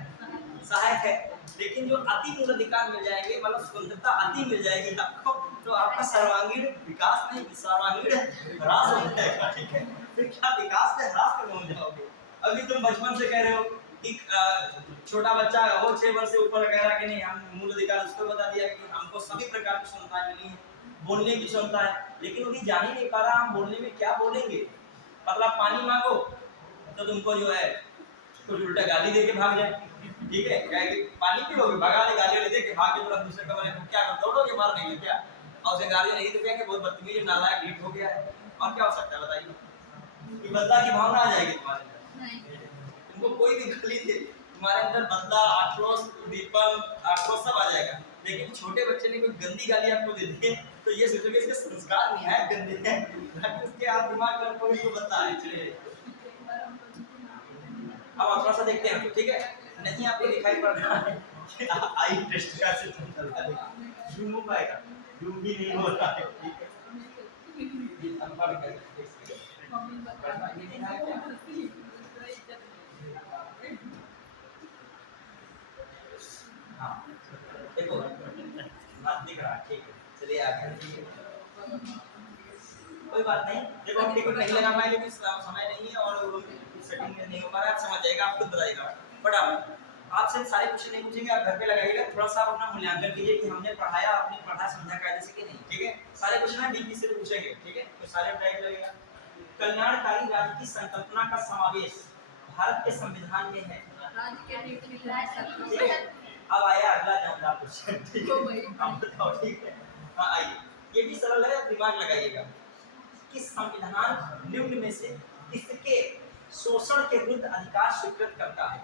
सहायक है। लेकिन जो अति मूल अधिकार मिल जाएंगे, मतलब स्वतंत्रता अति मिल जाएगी आपको, तो आपका सर्वांगीण विकास नहीं, सर्वांगीण ह्रास हो जाएगा। ठीक है, फिर क्या विकास से ह्रास पर पहुंच जाओगे? अभी तुम बचपन से कह रहे हो कि छोटा बच्चा वो 6 वर्ष से ऊपर कह रहा है कि नहीं, हम मूल अधिकार उसको बता दिया कि हमको सभी प्रकार की क्षमताएं मिली हैं, बोलने की क्षमता है, लेकिन वो भी जान ही नहीं पा रहा हम बोलने में क्या बोलेंगे। मतलब पानी मांगो तो तुमको जो है कुछ उल्टा गाली दे के भाग जाए। ठीक है, क्या है कि पानी पियोगे, भगा ले, गाली दे के भाग के तुरंत दूसरे कमरे में क्या कर दौड़ोगे मारने के लिए क्या? और उसे गाली नहीं तो क्या कि बहुत बदतमीज नालायक ढीठ हो गया है। और क्या हो सकता है बताइए? कि बदला की भावना आ जाएगी तुम्हारे अंदर। तुमको कोई भी गाली दे, तुम्हारे अंदर बदला, आक्रोश, दीपन, आक्रोश सब आ जाएगा। लेकिन छोटे बच्चे ने कोई गंदी गाली आपको दे दी तो ये सोचोगे इसके संस्कार निहायत गंदे हैं, ताकि उसके आप दिमाग में कोई को बता है। चलिए अब थोड़ा सा देखते हैं। ठीक है, नहीं आपको दिखाई पड़ रहा है आई टेस्ट का सिस्टम चल रहा है, जूम हो पाएगा? जूम भी नहीं हो रहा है। ठीक है, अनपढ़ कर हाँ देखो बात दिख रहा है। ठीक है, चलिए आगे। कोई बात नहीं, देखो हम टिकट नहीं लगा पाएंगे, समय नहीं है और सेटिंग में नहीं हो पा रहा है, आप समझ जाएगा, आप खुद बताइएगा। बट आपसे सारे क्वेश्चन नहीं पूछेंगे, आप घर पे लगाइएगा, थोड़ा सा आप अपना मूल्यांकन कीजिए कि हमने पढ़ाया, आपने पढ़ा समझा कायदे से कि नहीं। ठीक है, सारे क्वेश्चन डीपी से पूछेंगे। ठीक है, तो सारे टाइप लगेगा। कल्याणकारी राज्य की संकल्पना का समावेश भारत के संविधान में है। ठीक है, अब आया अगला जानदार क्वेश्चन। ठीक है, आप बताओ। ठीक है, हाँ आइए, ये भी सरल है, दिमाग लगाइएगा कि संविधान निम्न में से किसके शोषण के विरुद्ध अधिकार स्वीकृत करता है?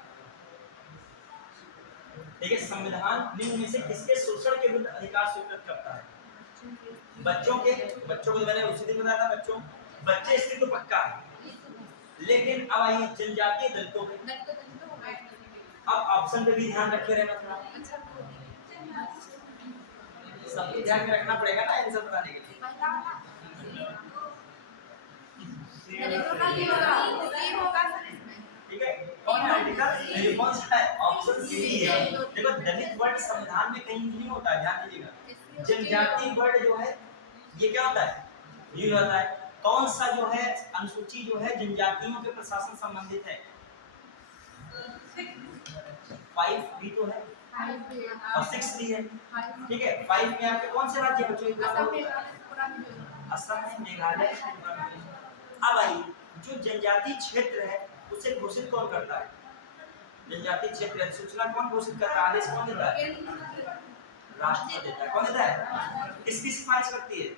देखिए, संविधान निम्न में से किसके शोषण के विरुद्ध अधिकार स्वीकृत करता है? बच्चों के। बच्चों को मैंने उसी दिन बताया था, बच्चे इसके तो पक्का है, लेकिन अब आइए जनजातीय दलितों पे। अब ऑप्शन पे भी ध्यान रखे रहना थोड़ा, सबके ध्यान में रखना पड़ेगा ना आंसर बताने के लिए। ठीक है, कौन है आर्टिकल? ये कौन सा है? ऑप्शन सी है। देखो, दलित वर्ड संविधान में कहीं नहीं होता है, ध्यान दीजिएगा। जनजातीय वर्ड जो है ये क्या होता है? ये होता है। कौन सा जो है अनुसूची जो है जनजातियों के प्रशासन संबंधित है? 5 भी तो है और 6 भी है। ठीक है, 5 में आपके कौन से राज्य बचे? असम है, मेघालय। अब आइए, जो जनजातीय क्षेत्र है उसे घोषित कौन करता है? जनजातीय क्षेत्र सूचना कौन घोषित करता है? आदेश कौन देता है? राष्ट्रपति देता है। कौन देता है? किसकी सिफारिश करती है?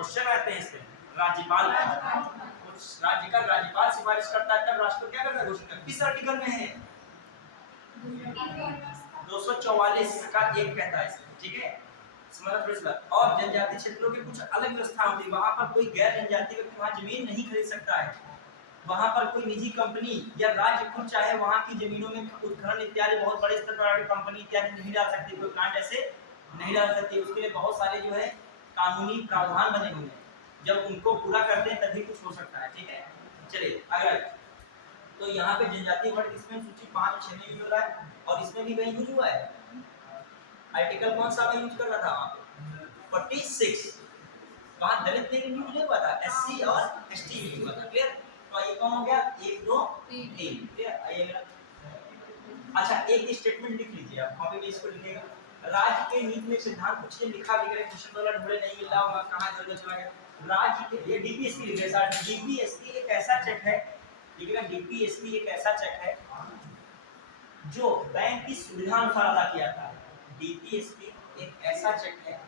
क्वेश्चन आते हैं इसमें राज्यपाल का, कुछ राज्य का राज्यपाल सिफारिश करता है तब राष्ट्र को क्या करता है घोषित करता है। किस आर्टिकल में है 244 का एक कहता है इसमें, ठीक है। और जनजाति क्षेत्रों की कुछ अलग व्यवस्था होती है, वहां पर कोई गैर जनजाति व्यक्ति वहां जमीन नहीं खरीद सकता है, वहां पर कोई निजी कंपनी या राज्य खुद चाहे वहां की जमीनों में उत्खनन इत्यादि बहुत बड़े स्तर पर कंपनी इत्यादि नहीं डाल सकती, कोई प्लांट ऐसे नहीं डाल सकती। उसके लिए बहुत सारे जो है कानूनी प्रावधान बने हुए हैं, जब उनको पूरा करते हैं तभी कुछ हो सकता है, ठीक है। चलिए अगला, तो यहाँ पे जनजातीय वर्ग इसमें सूची 5 और 6 में यूज हो रहा है और इसमें भी कहीं यूज हुआ है। आर्टिकल कौन सा में यूज कर रहा था वहाँ पे 46, वहाँ दलित ने यूज नहीं हुआ था, एससी और एसटी यूज हुआ था, क्लियर। तो ये कौन हो गया 1 2 3, क्लियर। आइएगा, अच्छा एक स्टेटमेंट लिख लीजिए आप, कॉपी में इसको लिखिएगा। राज्य के नीति में सिद्धांत कुछ लिखा भी करे, क्वेश्चन वाला ढूंढे नहीं मिल रहा होगा, कहाँ इधर चला गया। राज्य के ये डीपीएसपी लिखे सर, डीपीएसपी एक ऐसा चेक है, लिखेगा डीपीएसपी एक ऐसा चेक है जो बैंक की सुविधा अनुसार अदा किया था। डीपीएसपी एक ऐसा चेक है,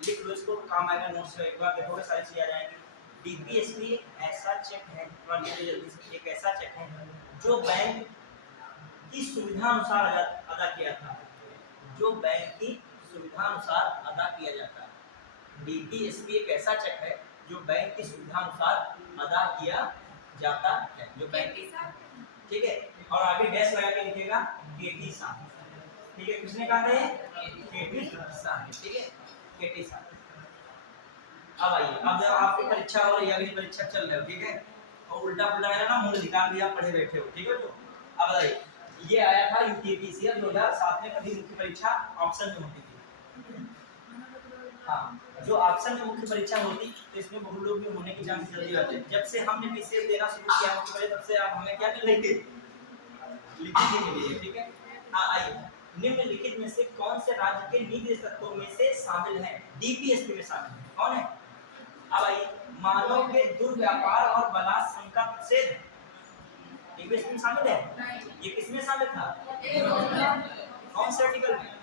लिख लो इसको, काम आएगा नोट्स में, एक बार देखोगे सारी चीजें आ जाएंगी। डीपीएसपी एक ऐसा चेक है, थोड़ा लिख लीजिए जल्दी से, एक ऐसा चेक है जो बैंक की सुविधा अनुसार अदा किया था, जो बैंक की सुविधा अनुसार अदा किया जाता है। डीपीएसपी एक ऐसा चेक है जो बैंक की सुविधा अनुसार अदा किया जाता है, जो बैंक की, ठीक है। और आगे डैश लगा के लिखेगा केटी साहब, ठीक है। किसने कहा था ये केटी साहब, ठीक है, केटी साहब। अब आइए, अब जब आपकी परीक्षा हो रही है, अगली परीक्षा चल रही है, ठीक है, और उल्टा पुल्टा है ना मूल अधिकार भी आप पढ़े बैठे हो, ठीक है। तो अब आइए, ये आया था यूपीएससी 2007 में, कभी मुख्य परीक्षा ऑप्शन में होती थी। हाँ, जो ऑप्शन में मुख्य परीक्षा होती तो इसमें बहुत लोग भी होने के चांसेस जल्दी आते हैं। जब से हमने पीसीएस देना शुरू किया मुख्य परीक्षा, तब से आप हमें क्या मिल रही थी, लिखित ही मिली है, ठीक है। हाँ आइए, निम्नलिखित में से कौन से राज्य के नीति तत्वों में से शामिल है, डीपीएसपी में शामिल है, कौन है। अब आइए, मानव के दुर्व्यापार और बलात्कार का प्रतिषेध डीपीएसपी में शामिल है। ये किसमें शामिल था, कौन से आर्टिकल में,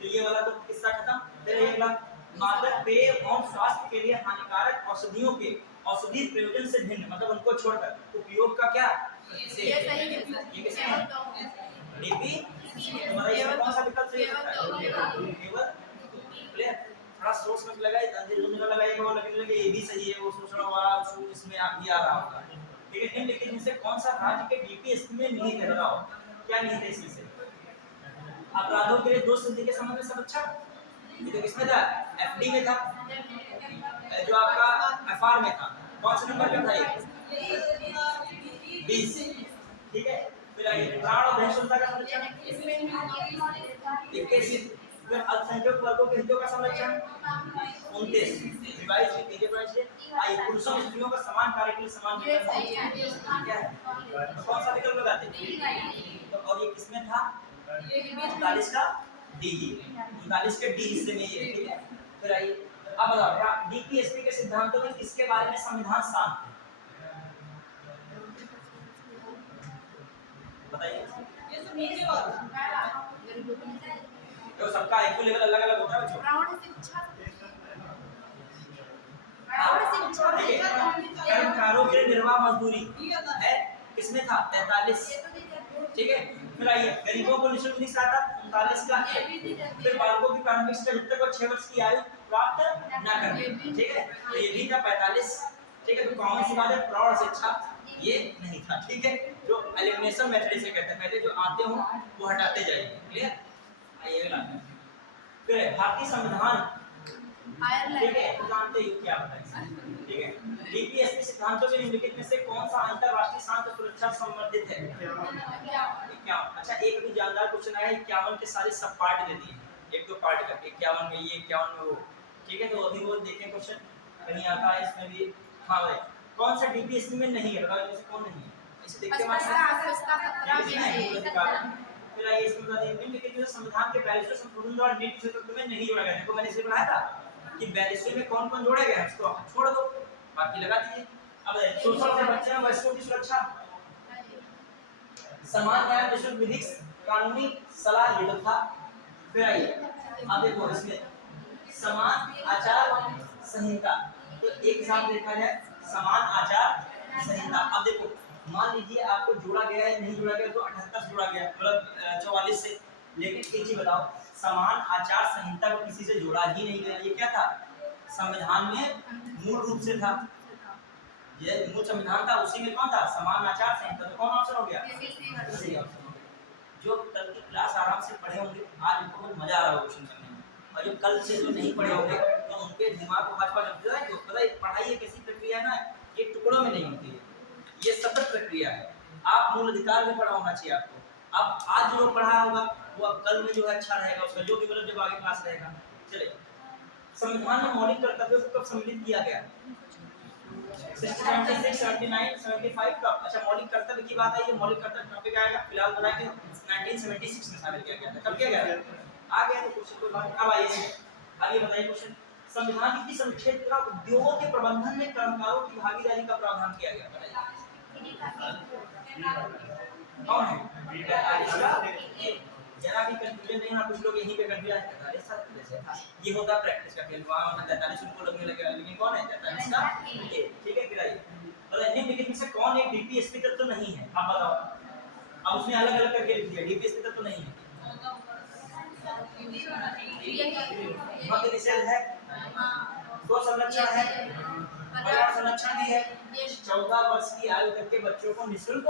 तो ये वाला तो किस्सा खत्म। फिर अगला, मादक पेय और स्वास्थ्य के लिए हानिकारक औषधियों के औषधि प्रयोजन से भिन्न, मतलब उनको छोड़कर उपयोग का क्या, ये किसमें डीपी, कौन सा विकल्प सही होता है, केवल, क्लियर। थोड़ा सोच में लगाइए, अंदर में लगाइए, वो लगे ये भी सही है, वो सोच रहा होगा उसको, इसमें आप भी आ रहा होगा, ठीक है। निम्नलिखित में से कौन सा राज्य के डीपीएसपी में नहीं कर रहा हो, क्या नहीं है इसमें से, अपराधों के लिए दोष सिद्धि के संबंध में संरक्षण, ये तो किसमें था, एफडी में था, जो आपका एफआर में था, कौन से नंबर पे था ये 20, ठीक है। फिर आइए, प्राण और धनसंपदा का संरक्षण 21, फिर अल्पसंख्यक वर्गों के हितों का संरक्षण 29, रिवाइज कीजिए पढ़िए। आइए, पुरुषों और स्त्रियों का समान कार्य के लिए समान वेतन क्या है, तो कौन सा विकल्प लगाते हैं, तो और ये किसमें था 39 का डी, 39 के डी हिस्से में ये, ठीक है। फिर आइए, अब बताओ डीपीएसपी के सिद्धांतों में किसके बारे में संविधान शांत है, बताइए। तो सबका IQ लेवल अलग अलग होता है बच्चों, कर्मकारों के निर्वाह मजदूरी है, किसमें था 43, ठीक है। फिर आइए, गरीबों को निःशुल्क सहायता 39 का ए, फिर बालकों की प्रारंभिक शिक्षा जब तक वो 6 वर्ष की आयु प्राप्त न करने, ठीक है, तो ये भी था 45, ठीक है। तो कॉमन सी बात है, प्रौढ़ शिक्षा ये नहीं था, ठीक है। जो एलिमिनेशन मेथड से कहते हैं, पहले जो आते हो वो हटाते जाइए, क्लियर। आइए अगला, फिर भारतीय संविधान, ठीक है, तो जानते ही क्या बताएं, ठीक है। डीपीएसपी सिद्धांतों के निम्नलिखित में से कौन सा अंतरराष्ट्रीय शांति सुरक्षा संबंधित है, 51। अच्छा, एक भी जानदार क्वेश्चन आया, 51 के सारे सब पार्ट दे दिए, एक दो पार्ट करके, 51 में ये 51 में वो, ठीक है। तो अभी वो देखें क्वेश्चन कहीं आता है इसमें भी। हाँ भाई, कौन सा डीपीएसपी में नहीं है, बताओ, कौन नहीं है, इसे देखते हैं। फिर आइए, इसमें बता दें, निम्नलिखित में संविधान के 42वें संशोधन द्वारा नीति तत्व में नहीं जोड़ा गया, देखो मैंने इसे पढ़ाया था कि 42वें में कौन कौन जोड़े गए हैं, उसको छोड़ दो, बाकी लगा दीजिए। अब शोषण से बच्चे और वयस्कों की सुरक्षा, समान न्याय, निःशुल्क विधिक कानूनी सलाह, ये तो था। फिर आइए, अब देखो इसमें समान आचार संहिता, तो एक साथ देखा जाए समान आचार संहिता। अब देखो मान लीजिए आपको जोड़ा गया है, नहीं जोड़ा गया तो 78 जोड़ा गया मतलब 44 से। लेकिन एक चीज बताओ, समान आचार संहिता को किसी से जोड़ा ही नहीं गया। ये क्या था? संविधान में मूल रूप से था, ये मूल संविधान था, उसी में कौन था? समान आचार संहिता। तो कौन ऑप्शन हो गया? सही ऑप्शन हो गया। जो कल की क्लास आराम से पढ़े होंगे आज उनको बहुत मजा आ रहा होगा क्वेश्चन करने में, और जो कल से जो नहीं पढ़े होंगे तो उनके दिमाग को हज पता है पढ़ाई एक ऐसी प्रक्रिया है ना, ये टुकड़ों में नहीं होती है, ये सतत प्रक्रिया है। आप मूल अधिकार में पढ़ा होना चाहिए आपको। अब आज जो पढ़ा होगा वो अब कल में जो है अच्छा रहेगा उसका, जो भी मतलब जब आगे क्लास रहेगा। चले, संविधान में मौलिक कर्तव्यों को कब सम्मिलित किया गया? 76, 79, 75 का। अच्छा मौलिक कर्तव्य की बात आई है, मौलिक कर्तव्य कब पे आएगा? फिलहाल बताया कि 1976 में शामिल किया गया था। कब किया गया? आ गया तो क्वेश्चन कोई बात। अब आइए आगे बताइए क्वेश्चन, संविधान की किस अनुच्छेद का उद्योगों के प्रबंधन में कर्मकारों की भागीदारी का प्रावधान किया गया? कौन है? जरा भी कंफ्यूजन नहीं होना, कुछ लोग यहीं पे कंफ्यूजन करता है सर जैसे ये होता प्रैक्टिस का खेल, वहां मतलब 43 उनको लगने लगेगा, लेकिन कौन है 43 का? ठीक है गिराइए। और निम्नलिखित में से कौन एक डीपीएसपी तत्व नहीं है? आप बताओ। अब उसने अलग अलग करके लिख दिया, डीपीएसपी तत्व नहीं है। मध्य निषेध है, गो संरक्षण है, पर्यावरण संरक्षण भी है, 14 वर्ष की आयु तक के बच्चों को निःशुल्क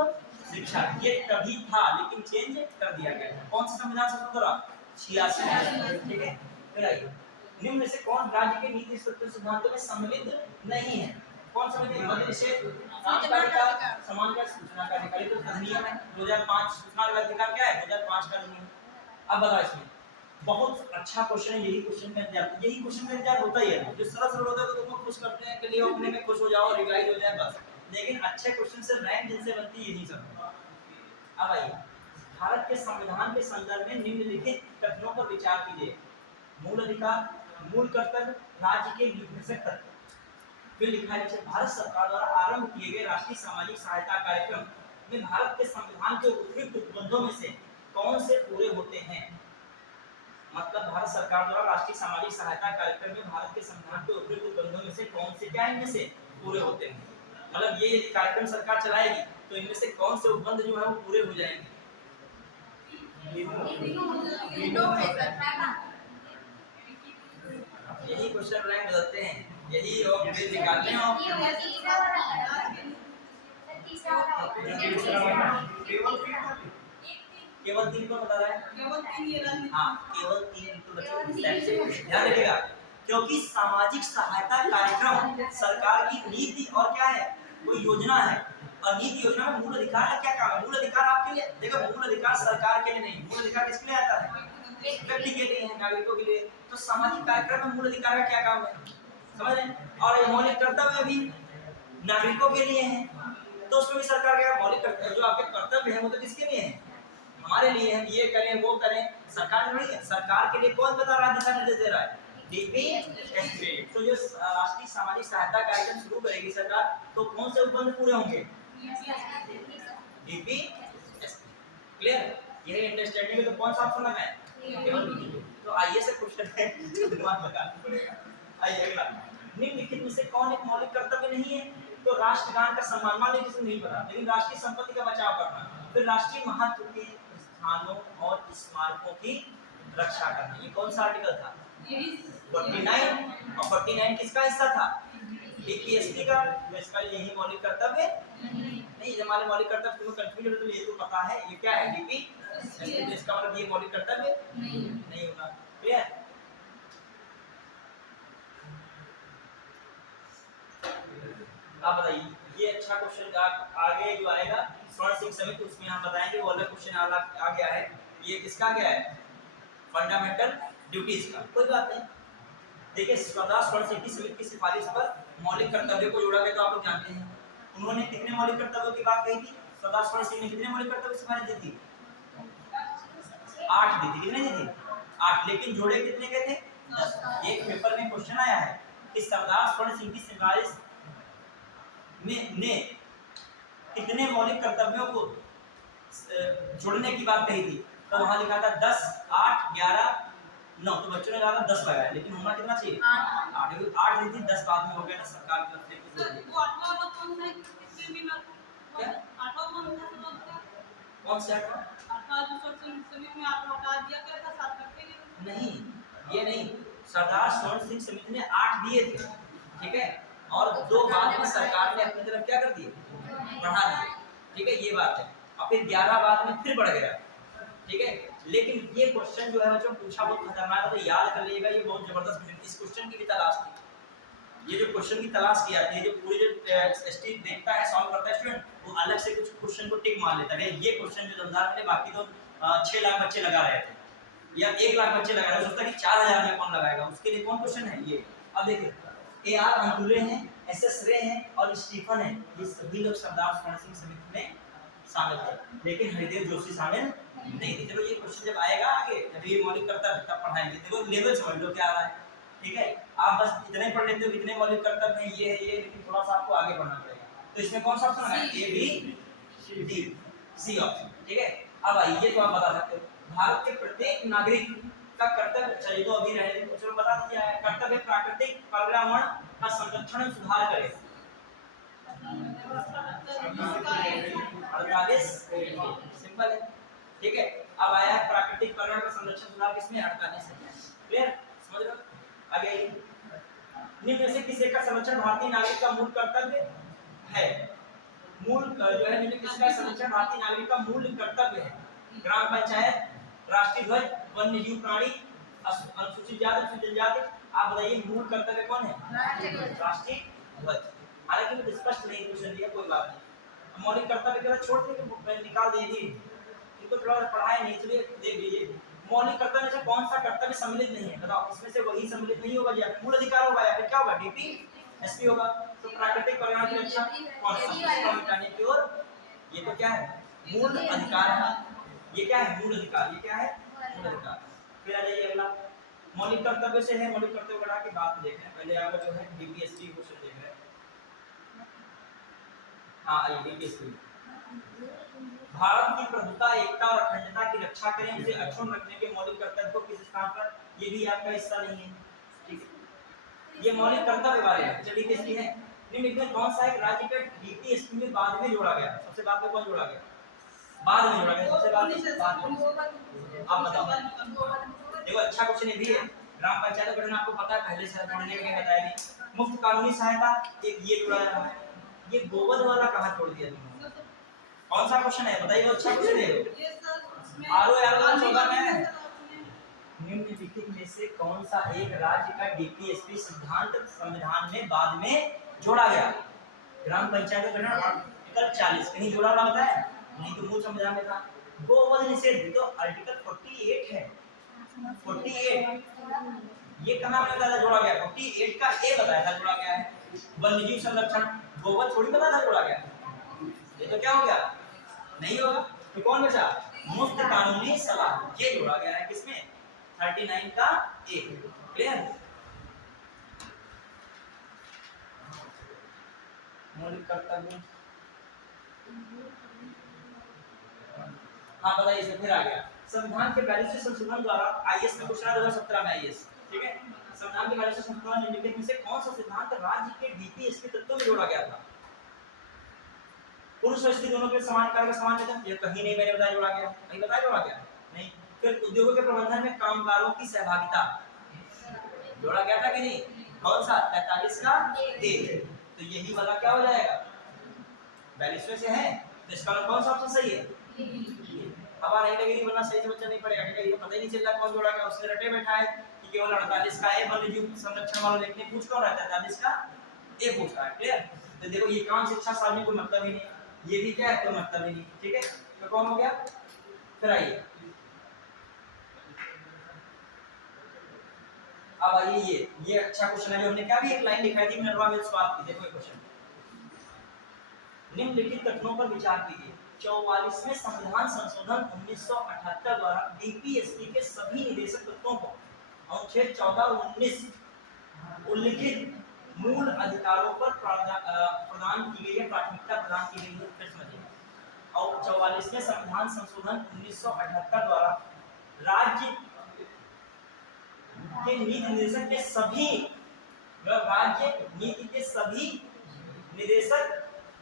शिक्षा। ये तभी था लेकिन चेंज कर दिया गया। कौन सा संविधान संशोधन हुआ? 86। ठीक है, फिर आइए निम्न में से कौन राज्य के नीति सिद्धांतों में सम्मिलित नहीं है? कौन सम्मिलित? मध्य निषेध, समान का सूचना का अधिकार, तो अधिनियम है 2005। सूचना का अधिकार क्या है? 2005 का अधिनियम। अब बताओ इसमें बहुत अच्छा क्वेश्चन है, यही क्वेश्चन का इंतजार होता ही है। जो सरल सरल होता है तो तुम खुश करते हैं कि लिए अपने में खुश हो जाओ, रिवाइज हो जाए बस, लेकिन अच्छे क्वेश्चन से रैंक जिनसे बनती है यही सब। अब आइए भारत के संविधान के संदर्भ में निम्नलिखित कथनों पर विचार कीजिए। मूल अधिकार, मूल कर्तव्य, राज्य के विभेदक तत्व। फिर लिखा है भारत सरकार द्वारा आरंभ किए गए राष्ट्रीय सामाजिक सहायता कार्यक्रम में भारत के संविधान के उपयुक्त उपबंधों में से कौन से पूरे होते हैं? मतलब भारत सरकार द्वारा राष्ट्रीय सामाजिक सहायता कार्यक्रम में भारत के संविधान के उपयुक्त उपबंधों में से कौन से क्या इनमें से पूरे होते हैं? मतलब ये कार्यक्रम सरकार चलाएगी तो इनमें से कौन से उपबंध जो है वो पूरे हो जाएंगे? यही क्वेश्चन रैंक बदलते हैं, यही और फिर निकालते हैं। केवल 3 को बता रहा है, केवल 3 हाँ केवल 3 तो बच्चों ध्यान रखिएगा, क्योंकि सामाजिक सहायता कार्यक्रम सरकार की नीति और क्या है? वो योजना है, और नीति योजना में मूल अधिकार का क्या काम है? मूल अधिकार आपके लिए, देखो मूल अधिकार सरकार के लिए नहीं, मूल अधिकार किसके लिए आता है? व्यक्ति के लिए है, नागरिकों के लिए। तो सामाजिक कार्यक्रम में मूल अधिकार का क्या काम है? समझ रहे? और ये मौलिक कर्तव्य भी नागरिकों के लिए है, तो उसमें भी सरकार का मौलिक कर्तव्य, जो आपके कर्तव्य है वो तो किसके लिए है? हमारे लिए है। ये करें वो करें, सरकार नहीं है। सरकार के लिए कौन बता रहा है, दिशा निर्देश दे रहा है? डीपीएसपी। तो जो राष्ट्रीय सामाजिक सहायता कार्यक्रम शुरू करेगी सरकार, तो कौन से उपबंध पूरे होंगे? डीपीएसपी। क्लियर? यही अंडरस्टैंडिंग है। तो कौन सा ऑप्शन लगाएं? तो आइए से क्वेश्चन है, दिमाग लगा। आइए अगला, निम्नलिखित में से कौन एक मौलिक कर्तव्य नहीं है? तो राष्ट्रगान का सम्मान, मान लीजिए किसी नहीं पता, लेकिन राष्ट्रीय संपत्ति का बचाव करना, फिर राष्ट्रीय महत्व के स्थानों और स्मारकों की रक्षा करना। ये कौन सा आर्टिकल था? 49। और 49 किसका हिस्सा था? डीपीएसपी का। तो इसका यही मौलिक कर्तव्य नहीं, हमारे मौलिक कर्तव्य तुम्हें कंफ्यूज हो तो ये तो पता है ये क्या है? डीपीएसपी। इसका मतलब ये मौलिक कर्तव्य नहीं होगा। क्लियर? आप बताइए, ये अच्छा क्वेश्चन आगे जो आएगा स्वर्ण सिंह समिति, उसमें हम बताएंगे वो अलग क्वेश्चन आ गया है। ये किसका गया है? फंडामेंटल ड्यूटीज का। कोई बात नहीं, देखिए स्वतः स्वर्ण सिंह समिति की सिफारिश पर मौलिक कर्तव्यों को जोड़ा गया, तो आप लोग जानते हैं उन्होंने कितने मौलिक कर्तव्यों की बात कही थी? स्वतः स्वर्ण सिंह ने कितने मौलिक कर्तव्य सिफारिश दी थी? 8 दी थी। कितने दी थी? 8। लेकिन जोड़े कितने गए थे? 10। एक पेपर में क्वेश्चन आया है कि सरदार स्वर्ण सिंह की सिफारिश ने कितने मौलिक कर्तव्यों को जोड़ने की बात कही थी? तो वहां लिखा था 10, 8, 11, 9, तो बच्चों ने लगा 10 लगाया, लेकिन होना कितना चाहिए 8, क्योंकि 8 दी थी, 10 बाद में हो गया था, सरकार की तरफ से कुछ सर हो गया। वो आठवां वाला कौन सा है किससे मिला? क्या? आठवां कौन सा था उसका? कौन सा है? आठवां जो स्वर्ण समिति में आप हटा दिया गया था, 7 रखे गए। नहीं, ये नहीं, सरदार स्वर्ण सिंह समिति ने 8 दिए थे, ठीक है, और 2 बाद में सरकार ने अपनी तरफ क्या कर दिए, बढ़ा दिए, ठीक है, ये बात है। और फिर 11 बाद में फिर बढ़ गया, ठीक है। लेकिन ये क्वेश्चन जो है बच्चों पूछा बहुत खतरनाक है, तो याद कर लीजिएगा, ये बहुत जबरदस्त क्वेश्चन, इस क्वेश्चन की भी तलाश थी। ये जो क्वेश्चन की तलाश की जाती है, जो पूरी जो एसटी देखता है, सॉल्व करता है स्टूडेंट, वो अलग से कुछ क्वेश्चन को टिक मार लेता है। ये क्वेश्चन जो दमदार मिले, बाकी तो 6 लाख बच्चे लगा रहे थे या 1 लाख बच्चे लगा रहे थे, सोचता कि 4000 में कौन लगाएगा, उसके लिए कौन क्वेश्चन है ये। अब देखिए, AR अंकुले हैं, SS रे हैं और स्टीफन है, ये सभी लोग सरदार स्वर्ण सिंह समिति में शामिल थे, लेकिन हरिदेव जोशी शामिल नहीं थे। चलो ये क्वेश्चन जब आएगा आगे, जब ये मौलिक कर्तव्य तब पढ़ाएंगे, देखो लेवल समझ लो क्या आ रहा है, ठीक है। आप बस इतने पढ़ लेते हो, इतने मौलिक कर्तव्य हैं, ये है ये, लेकिन थोड़ा सा आपको आगे बढ़ना पड़ेगा। तो इसमें कौन सा ऑप्शन है, A B D C option, ठीक है। अब आइए, ये तो आप बता सकते हो, भारत के प्रत्येक नागरिक का कर्तव्य, चलिए तो अभी रहने दो, चलो बता दीजिए, कर्तव्य प्राकृतिक पर्यावरण का संरक्षण और सुधार करे। 48 सिंपल है, ठीक है। अब आया प्राकृतिक पर्यावरण का संरक्षण सुधार, किसमें 48 है, क्लियर, समझ लो। आगे आइए, निम्न में से किसी का संरक्षण भारतीय नागरिक का मूल कर्तव्य है। मूल जो है निम्न किसका संरक्षण भारतीय नागरिक का मूल कर्तव्य है। ग्राम पंचायत, राष्ट्रीय ध्वज, वन्य जीव प्राणी, अनुसूचित जाति, अनुसूचित जनजाति। आप बताइए मूल कर्तव्य कौन है, राष्ट्रीय ध्वज। हालांकि वो स्पष्ट नहीं क्वेश्चन दिया, कोई बात नहीं। मौलिक कर्तव्य के छोड़ के निकाल दिए, इनको थोड़ा पढ़ाए नहीं, चलिए देख लीजिए। मौलिक कर्तव्य से कौन सा कर्तव्य सम्मिलित नहीं है, बताओ, इसमें से वही सम्मिलित नहीं होगा, या मूल अधिकार होगा, या फिर क्या होगा, DPSP होगा। तो प्राकृतिक पर्यावरण की रक्षा कौन सा मिटाने की ओर, ये तो क्या है, मूल अधिकार है, ये क्या है, मूल अधिकार, ये क्या है, मूल अधिकार। फिर आ जाइए अगला, मौलिक कर्तव्य से है, मौलिक कर्तव्य बढ़ा के बात देख रहे हैं, पहले आपका जो है DPSP क्वेश्चन देख रहे हैं। हाँ आइए, DPSP, भारत की प्रभुता, एकता और अखंडता की रक्षा करें, उसे अक्षुण्ण रखने के मौलिक कर्तव्य को किस स्थान पर, ये भी आपका हिस्सा नहीं है, ठीक है। ये मौलिक कर्तव्य वाले हैं, चलिए किसकी है, निम्न में कौन सा एक राज्य का DPSP में बाद में जोड़ा गया, सबसे बाद में कौन जोड़ा गया, बाद में जोड़ा गया, सबसे बाद में, आप बताओ। देखो अच्छा क्वेश्चन ये भी है, ग्राम पंचायत गठन आपको पता है, पहले से पढ़ने में बताया नहीं। मुफ्त कानूनी सहायता, एक ये जोड़ा जा रहा है, ये गोवध वाला कहाँ छोड़ दिया तुमने, कौन सा क्वेश्चन है बताइए, अच्छा क्वेश्चन है ये सर। आरो यार 14 में निम्नलिखित में से कौन सा एक राज्य का DPSP सिद्धांत संविधान में बाद में जोड़ा गया। ग्राम पंचायत गठन आर्टिकल 40 कहीं जोड़ा हुआ बताया नहीं, तो मूल संविधान में था। गोवध निषेध तो आर्टिकल 48 है, 48 ये कहाँ में बताया जोड़ा गया, 48 का ए बताया था जोड़ा गया है। वन्यजीव संरक्षण गोवध थोड़ी बताया था जोड़ा गया, ये तो क्या हो गया, नहीं होगा, तो कौन बचा, मुफ्त कानूनी सलाह, ये जोड़ा गया है किसमें, 39 का ए, क्लियर। मौलिक कर्तव्य, हाँ बताइए, इसे फिर आ गया संविधान के 42वें संशोधन द्वारा IAS में पूछा 2017 में IAS, ठीक है। संविधान के 42वें संशोधन निम्नलिखित में से कौन सा सिद्धांत राज्य के DPSP तत्वों में जोड़ा गया था। पुरुष और स्त्री दोनों के समान कार्य का समान वेतन, ये कहीं नहीं मैंने बताया जोड़ा गया, कहीं बताया जोड़ा गया नहीं। फिर उद्योगों के प्रबंधन में कामगारों की सहभागिता जोड़ा गया था कि नहीं, कौन सा 43 का ए, तो यही वाला क्या हो जाएगा 42वें से है, तो इसका कौन सा ऑप्शन सही है, हवा नहीं लगेगी वरना सही से बच्चा नहीं पड़ेगा, ठीक है। ये पता ही नहीं चल रहा कौन जोड़ा गया, उसने रटे बैठा है कि केवल 48 का ए, वन्यजीव संरक्षण वाला लेकिन पूछ कौन रहा है 43 का ए पूछ रहा है, क्लियर। तो देखो ये काम शिक्षा साल में कोई मतलब ही नहीं, ये भी क्या है कोई मतलब ही नहीं, ठीक है। तो कौन हो गया, फिर आइए अब आइए, ये अच्छा क्वेश्चन है जो हमने क्या भी एक लाइन दिखाई थी मिनरवा में बात की, देखो ये क्वेश्चन, निम्नलिखित कथनों पर विचार कीजिए। 44वें संविधान संशोधन 1978 द्वारा DPSP के सभी निदेशक तत्वों को अनुच्छेद 14 और 19 उल्लिखित मूल अधिकारों पर प्रदान की गई है, प्राथमिकता प्रदान की गई है, फिर समझिए। और 44वें संविधान संशोधन 1978 द्वारा राज्य कि नीति निर्देशक के सभी, मतलब राज्य नीति के सभी निदेशक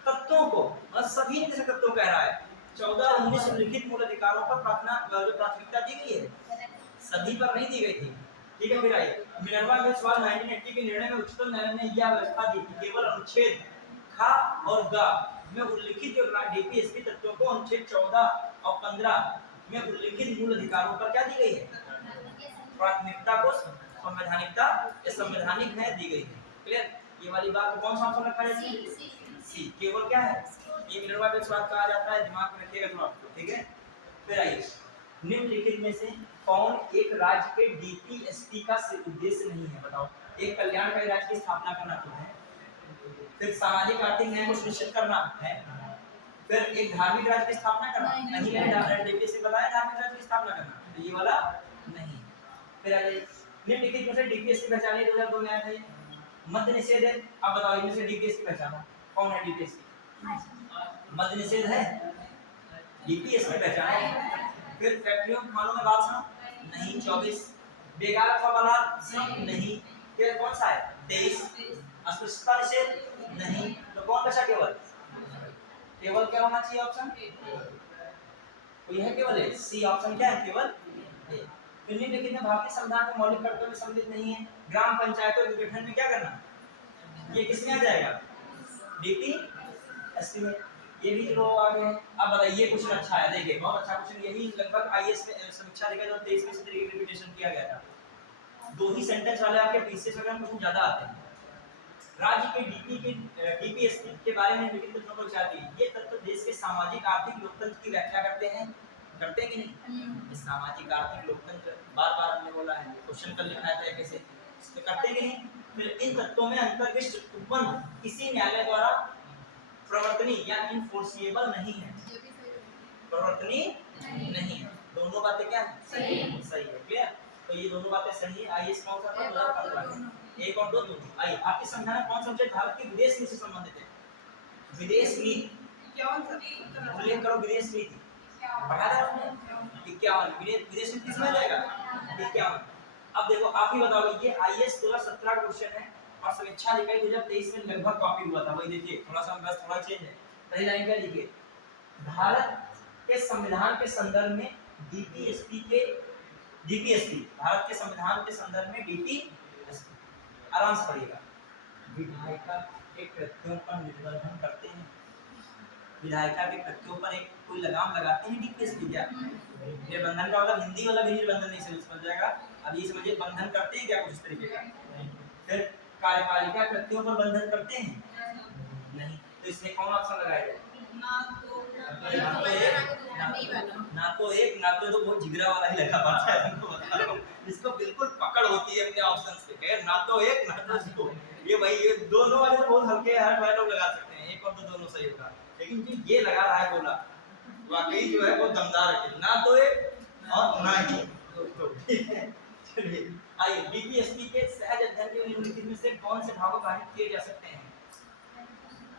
तत्वों को, मतलब सभी निदेशक तत्वों कह रहा है 14-19 लिखित मूल अधिकारों पर प्राथमिकता दी गई है, सभी पर नहीं दी गई थी। ठीक है, फिर आइए मिनर्वा के सवाल 1980 के निर्णय में उच्चतम न्यायालय ने यह व्यवस्था दी कि केवल अनुच्छेद ख और ग में उल्लिखित जो डीपीएसपी तत्वों को अनुच्छेद 14 और 15 में उल्लिखित मूल अधिकारों पर क्या दी गई है, प्राथमिकता को संवैधानिकता या संवैधानिक है दी गई है। क्लियर? ये वाली बात कौन सा ऑप्शन रखा है? सी। केवल क्या है, ये मिनर्वा के सवाल कहा जाता है, दिमाग में रखिएगा थोड़ा। ठीक है, फिर आइए निम्नलिखित में से कौन एक राज्य के डीपीएसपी का उद्देश्य नहीं है? बताओ। एक कल्याणकारी राज्य की स्थापना करना तो है, फिर सामाजिक आर्थिक न्याय को सुनिश्चित करना है, फिर एक धार्मिक राज्य की स्थापना करना नहीं है, डीपीएसपी बताया धार्मिक राज्य की स्थापना करना, तो ये वाला नहीं। फिर आइए निम्नलिखित में से डीपीएसपी पहचानिए, 2002 में आया था ये। मद्य निषेध है, अब बताओ इनमें से डीपीएसपी पहचानो, कौन है डीपीएसपी? मद्य निषेध है, डीपीएसपी पहचानो। फिर फैक्ट्रियों खानों में बात सुनो, नहीं 24। बेकार अथवा बलात्कार नहीं, फिर कौन सा है 23। अस्पृश्यता निषेध नहीं, तो कौन बचा? केवल केवल क्या होना चाहिए ऑप्शन? तो यह केवल है सी ऑप्शन, क्या है? केवल ए। निम्नलिखित में भारतीय संविधान के मौलिक कर्तव्य में सम्मिलित नहीं है। ग्राम पंचायतों के गठन में क्या करना, ये किसमें आ जाएगा? डीपीएसपी में। ये भी लोग आ गए हैं। अब बताइए क्वेश्चन अच्छा है, देखिए बहुत अच्छा क्वेश्चन, यही लगभग आईएएस में समीक्षा देखा जो 23 में से तरीके का रिपीटेशन किया गया था। दो ही सेंटेंस वाले आपके पीसीएस वगैरह में कुछ ज्यादा आते हैं। राज्य के डीपीएसपी के बारे में लिखित तथ्यों को विचार कीजिए। ये तत्व देश के सामाजिक आर्थिक लोकतंत्र की व्याख्या करते हैं, करते हैं कि नहीं? सामाजिक आर्थिक लोकतंत्र बार-बार हमने बोला है, क्वेश्चन कर लिखा है कैसे, तो करते हैं कि नहीं? फिर इन तत्वों में अंतर्विष्ट उत्पन्न किसी न्यायालय द्वारा प्रवर्तनीय या इनफोर्सिएबल नहीं है, प्रवर्तनीय नहीं है। दोनों बातें क्या है? सही है। क्लियर? तो ये दोनों बातें सही है। आइए कौन सा था? 2015 एक और दो दोनों। आइए भारतीय संविधान में कौन सा अनुच्छेद भारत की विदेश नीति से संबंधित है? विदेश नीति, उल्लेख करो विदेश नीति, पढ़ा था आपने 51। विदेश नीति किसमें जाएगा? 51। अब देखो आप ही बताओ, ये आईएएस 2017 का क्वेश्चन है और समीक्षा लिखा 2023 में लगभग कॉपी हुआ था। वही देखिए थोड़ा सा बस थोड़ा चेंज है। पहली लाइन क्या लिखिए, भारत के संविधान के संदर्भ में डीपीएसपी भारत के संविधान के संदर्भ में डीपीएसपी, आराम से पढ़िएगा। विधायिका के कृत्यों पर निर्बंधन करते हैं, विधायिका के कृत्यों पर एक कोई लगाम लगाते हैं डीपीएसपी क्या? निर्बंधन का मतलब हिंदी वाला भी निर्बंधन नहीं समझ जाएगा, अब ये समझिए बंधन करते हैं क्या कुछ इस तरीके का? फिर कार्यपालिका कृत्यों पर बंधन करते हैं? नहीं, तो इसमें कौन ऑप्शन लगाया जाए? ना तो एक ना तो बहुत जिगरा वाला ही लगा पाता है, तुमको बता रहा हूं। इसको बिल्कुल पकड़ होती है अपने ऑप्शंस पे, कहे ना तो एक ना तो दो, ये भाई ये दोनों वाले तो बहुत हल्के हर वाले लोग लगा सकते हैं, एक और तो दोनों सही होगा, लेकिन जो ये लगा रहा है बोला वाकई जो है वो दमदार है, ना तो एक और ना ही दो। ठीक है, चलिए आइए डीपीएसपी के सहज अध्ययन के निम्नलिखित में से कौन से भागों पारित किए जा सकते हैं?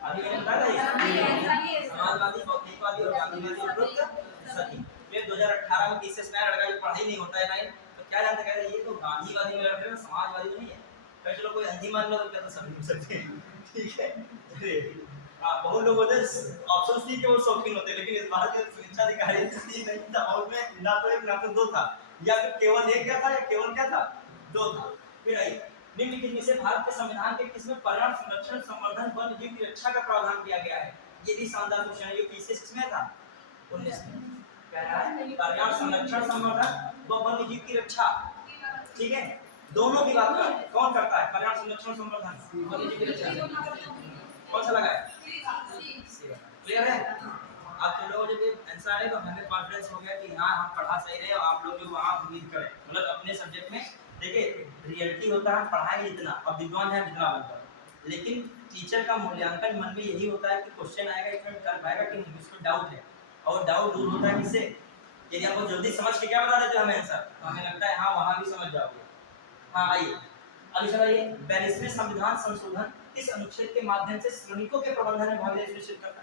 अभी मैंने बताया समाजवादी, भौतिकवादी और गांधीवादी उपरोक्त सभी। फिर 2018 में पीसीएस नया लड़का जो पढ़ाई नहीं होता है ना, तो क्या जानते कहते ये तो गांधीवादी में लड़के हैं, समाजवादी तो नहीं है। फिर चलो कोई अंधी मान लो तो क्या तो सभी हो सकते हैं। ठीक है, हां बहुत लोग होते हैं ऑप्शन सी के वो शौकीन होते हैं, लेकिन इस बार जो शिक्षा अधिकारी सी नहीं था, और में ना तो एक ना तो दो था, या फिर केवल एक क्या था या केवल क्या था? दो था। फिर आइए निम्नलिखित में से भारत के संविधान के किसमें पर्यावरण संरक्षण, संवर्धन, वन जीव की रक्षा का प्रावधान किया गया है? ये भी शानदार क्वेश्चन है, ये पीसीएस किसमें था? 19 में। कह रहा है पर्यावरण संरक्षण, संवर्धन व वन्य जीव की रक्षा। ठीक है, दोनों की बात कर, कौन करता है पर्यावरण संरक्षण, संवर्धन, वन्य जीव की रक्षा? कौन सा लगा है? क्लियर है? आप तुम लोग जब ये आंसर आए तो हमें कॉन्फिडेंस हो गया कि हाँ हम पढ़ा सही रहे, और आप लोग जो वहाँ उम्मीद करें, मतलब अपने सब्जेक्ट में देखिए रियलिटी होता है पढ़ाई जितना और विद्वान है जितना बनता, लेकिन टीचर का मूल्यांकन मन में यही होता है कि क्वेश्चन आएगा इसमें कर पाएगा कि नहीं, उसको डाउट है, और डाउट दूर होता है किससे? यदि आपको जल्दी समझ के क्या बता देते हो हमें आंसर, तो हमें लगता है हाँ वहाँ भी समझ जाओगे। हाँ आइए अभी चलाइए, 42वें संविधान संशोधन इस अनुच्छेद के माध्यम से श्रमिकों के प्रबंधन में भागीदारी सुनिश्चित करता है।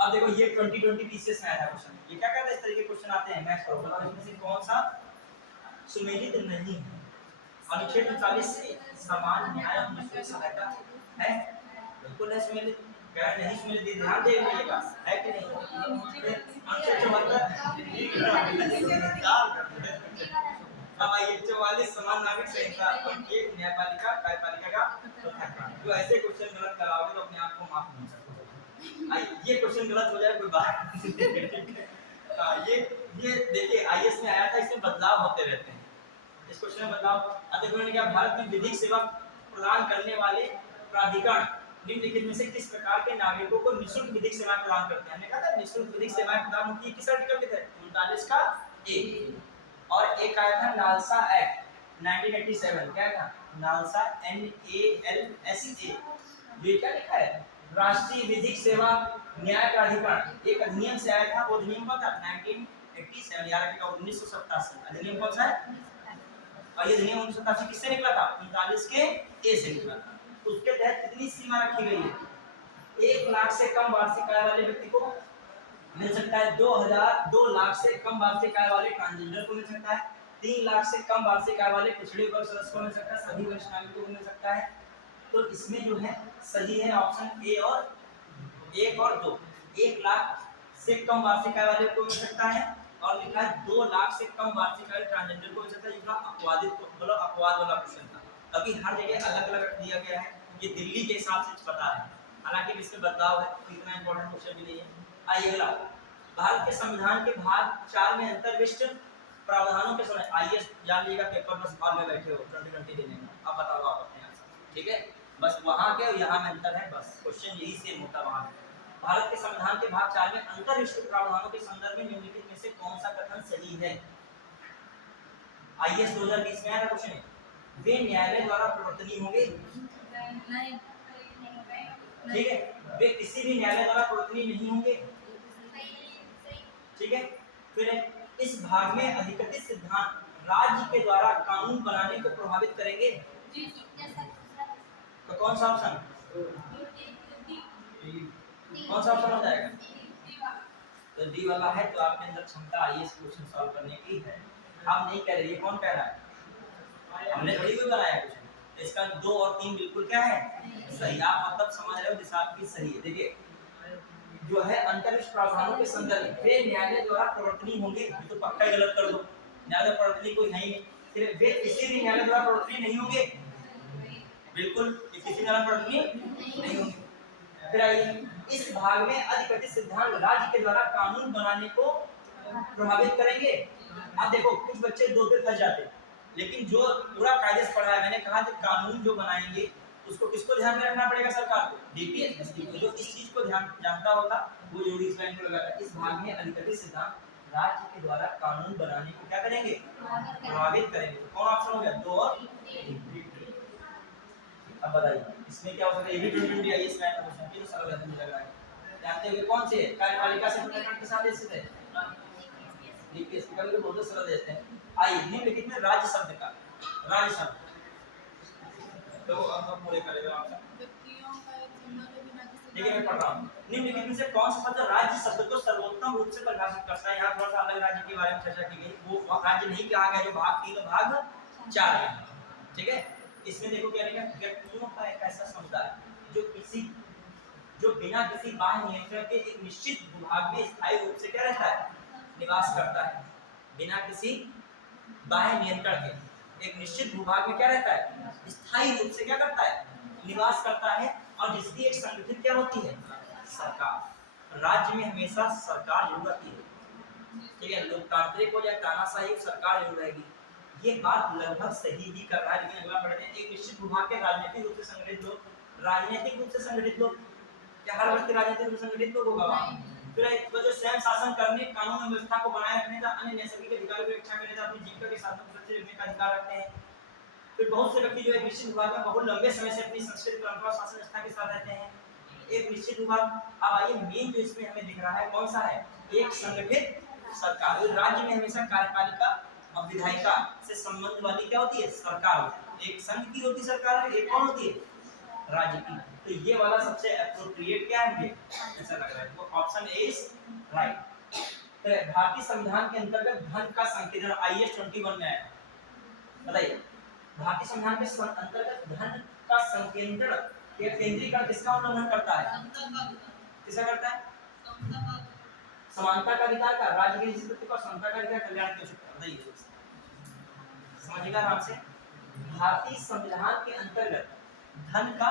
अब देखो ये 2020 पीसीएस में आया था क्वेश्चन, ये क्या कहता है? इस तरीके के क्वेश्चन आते हैं मैथ्स करो, बताओ इसमें से कौन सा सुमेलित नहीं है। अनुच्छेद 39 से समान न्याय और निष्पक्ष सहायता है, बिल्कुल है सुमेलित। क्या नहीं सुमेलित, ध्यान देगा है कि नहीं? अनुच्छेद 74 अब आइए 44 समान नागरिक संहिता और ये न्यायपालिका कार्यपालिका का तथ्यात्मक। जो ऐसे क्वेश्चन गलत कराओगे तो अपने आप को माफ नहीं कर सकते। आइए ये क्वेश्चन गलत हो जाए कोई बात ये देखिए आईएएस में आया था, इसमें बदलाव होते रहते हैं। इस क्वेश्चन में बदलाव देखो उन्होंने क्या, भारत में विधिक सेवा प्रदान करने वाले प्राधिकरण निम्नलिखित में से किस प्रकार के नागरिकों को निःशुल्क विधिक सेवाएं प्रदान करते हैं। हमने कहा था निःशुल्क विधिक सेवाएं प्रदान होती है किस आर्टिकल के तहत, 39 का ए। और एक आया था नालसा एक्ट 1987, क्या था नालसा NALSA। ये क्या लिखा है, राष्ट्रीय विधिक सेवा न्याय प्राधिकरण, एक अधिनियम से आया था। वो अधिनियम कौन था 1987, याद रखिएगा 1987 अधिनियम कौन सा है। और ये अधिनियम 1987 किससे निकला था, 39 के ए से निकला था। उसके तहत कितनी सीमा रखी गई है, 1 लाख से कम वार्षिक आय वाले व्यक्ति को मिल सकता है, 2 लाख से कम वार्षिक आय वाले ट्रांसजेंडर को मिल सकता है, 3 लाख से कम वार्षिक आय वाले पिछड़े वर्ग सदस्य को मिल सकता है, सभी वरिष्ठ नागरिकों को मिल सकता है। तो इसमें जो है सही है ऑप्शन ए और 1 और 2। 1 लाख से कम वार्षिक आय वाले को मिल सकता है और लिखा है 2 लाख से कम वार्षिक आय ट्रांसजेंडर को मिल सकता है। ये अपवाद वाला क्वेश्चन था, अभी हर जगह अलग अलग दिया गया है, ये दिल्ली के हिसाब से बता रहे हैं, हालांकि इसमें बदलाव है, इतना इंपॉर्टेंट क्वेश्चन भी नहीं है। आइए अगला, भारत के संविधान के भाग 4 में अंतर्विष्ट प्रावधानों के समय, आईएएस जान लीजिएगा पेपर बस हॉल में बैठे हो 2020 देने में, अब बताओ आप अपने आंसर, ठीक है। बस वहां के और यहाँ में अंतर है, बस क्वेश्चन यही सेम होता वहां। भारत के संविधान के भाग 4 में अंतर्विष्ट प्रावधानों के संदर्भ में निम्नलिखित में से कौन सा कथन सही है। आईएएस 2020 में आया क्वेश्चन है, वे न्यायालय द्वारा प्रवर्तनीय होंगे, ठीक है, वे किसी भी न्यायालय द्वारा प्रवर्तनीय नहीं होंगे, ठीक है। फिर इस भाग में अधिकृत सिद्धांत राज्य के द्वारा कानून बनाने को प्रभावित करेंगे, तो कौन सा ऑप्शन, कौन सा ऑप्शन हो जाएगा, तो डी वाला है। तो आपके अंदर क्षमता आईएएस क्वेश्चन सॉल्व करने की है, आप नहीं कह रहे, ये कौन कह रहा है, हमने थोड़ी कोई बनाया क्वेश्चन। इसका 2 और 3 बिल्कुल क्या है सही, आप मतलब समझ रहे हो दिशा आपकी सही है। देखिए जो है अंतरिक्ष प्रावधानों के संदर्भ वे न्यायालय द्वारा प्रवर्तनीय होंगे, तो पक्का ही गलत कर दो, न्यायालय प्रवर्तनीय कोई है ही नहीं। फिर वे किसी भी न्यायालय द्वारा प्रवर्तनीय नहीं होंगे, बिल्कुल किसी न्यायालय प्रवर्तनीय नहीं होंगे। फिर आइए, इस भाग में अधिकृत सिद्धांत राज्य के द्वारा कानून बनाने को प्रभावित करेंगे। आप देखो कुछ बच्चे 2 पे फंस जाते हैं, लेकिन जो पूरा कायदे से पढ़ा है, मैंने कहा कि कानून जो बनाएंगे उसको किसको ध्यान में रखना पड़ेगा, सरकार को, डीपीएस जो इस चीज को ध्यान जानता होगा वो जरूरी इस लाइन को लगाता है। इस भाग में अधिकृत सिद्धांत राज्य के द्वारा कानून बनाने को क्या करेंगे, प्रभावित करेंगे। तो कौन ऑप्शन हो गया, 2 और 3। अब बताइए इसमें क्या हो सकता है, ये भी 2020 आईएएस में आया था क्वेश्चन, किन सरल है मुझे लग रहा है, जानते हो कौन से कार्यपालिका से प्रकरण के साथ स्थित है, डीपीएस का भी बहुत सरल देते हैं। आइए निम्नलिखित में राज्य शब्द का, राज्य शब्द तो अब पूरे करेगा आप, ठीक है मैं पढ़ रहा हूँ। निम्नलिखित में से कौन सा शब्द राज्य शब्द को सर्वोत्तम रूप से परिभाषित करता है। यहाँ थोड़ा सा अलग राज्य के बारे में चर्चा की गई, वो राज्य नहीं कहा गया जो भाग 3 और भाग 4 है, ठीक है। इसमें देखो क्या लिखा, व्यक्तियों का एक ऐसा समुदाय जो बिना किसी बाह्य नियंत्रण के एक निश्चित भूभाग में स्थायी रूप से क्या रहता है, निवास करता है। बिना किसी बाह्य नियंत्रण के एक निश्चित भूभाग में क्या रहता है, स्थायी रूप से क्या करता है, निवास करता है, और जिसकी एक संगठित क्या होती है, सरकार। राज्य में हमेशा सरकार जरूर रहती है, ठीक है, लोकतांत्रिक हो या तानाशाही सरकार जरूर रहेगी। ये बात लगभग सही ही कर रहा है, लेकिन अगला पढ़ते हैं, एक निश्चित भूभाग के राजनीतिक रूप से संगठित लोग, राजनीतिक रूप से संगठित लोग, क्या हर व्यक्ति राजनीतिक रूप से संगठित लोग होगा वहाँ। फिर तो जो स्वयं शासन करने, कानून व्यवस्था को बनाए रखने का, अन्य नैसर्गिक अधिकारों की रक्षा करने का, अपनी जीविका के साधन को सुरक्षित रखने का अधिकार रखते हैं। फिर बहुत से व्यक्ति जो एक निश्चित विभाग में बहुत लंबे समय से अपनी संस्कृति परंपरा शासन व्यवस्था के साथ रहते हैं, एक निश्चित विभाग। अब आइए मेन जो इसमें हमें दिख रहा है कौन सा है, एक संगठित सरकार। राज्य में हमेशा कार्यपालिका और विधायिका से संबंध वाली क्या होती है, सरकार होती है। एक संघ की होती सरकार है, एक कौन होती है, राज्य की। तो ये वाला सबसे एप्रोप्रिएट क्या है मुझे ऐसा लग रहा है, तो ऑप्शन ए इज राइट। तो भारतीय संविधान के अंतर्गत धन का संकेतन आईएएस 21 में आया, बताइए भारतीय संविधान के अंतर्गत धन का संकेंद्रण या केंद्रीकरण किसका उल्लंघन करता है? किसका करता है? समानता का अधिकार का, राज्य की निजी को समता का अधिकार, कल्याण की आवश्यकता। बताइए समझिएगा आराम से। भारतीय संविधान के अंतर्गत धन का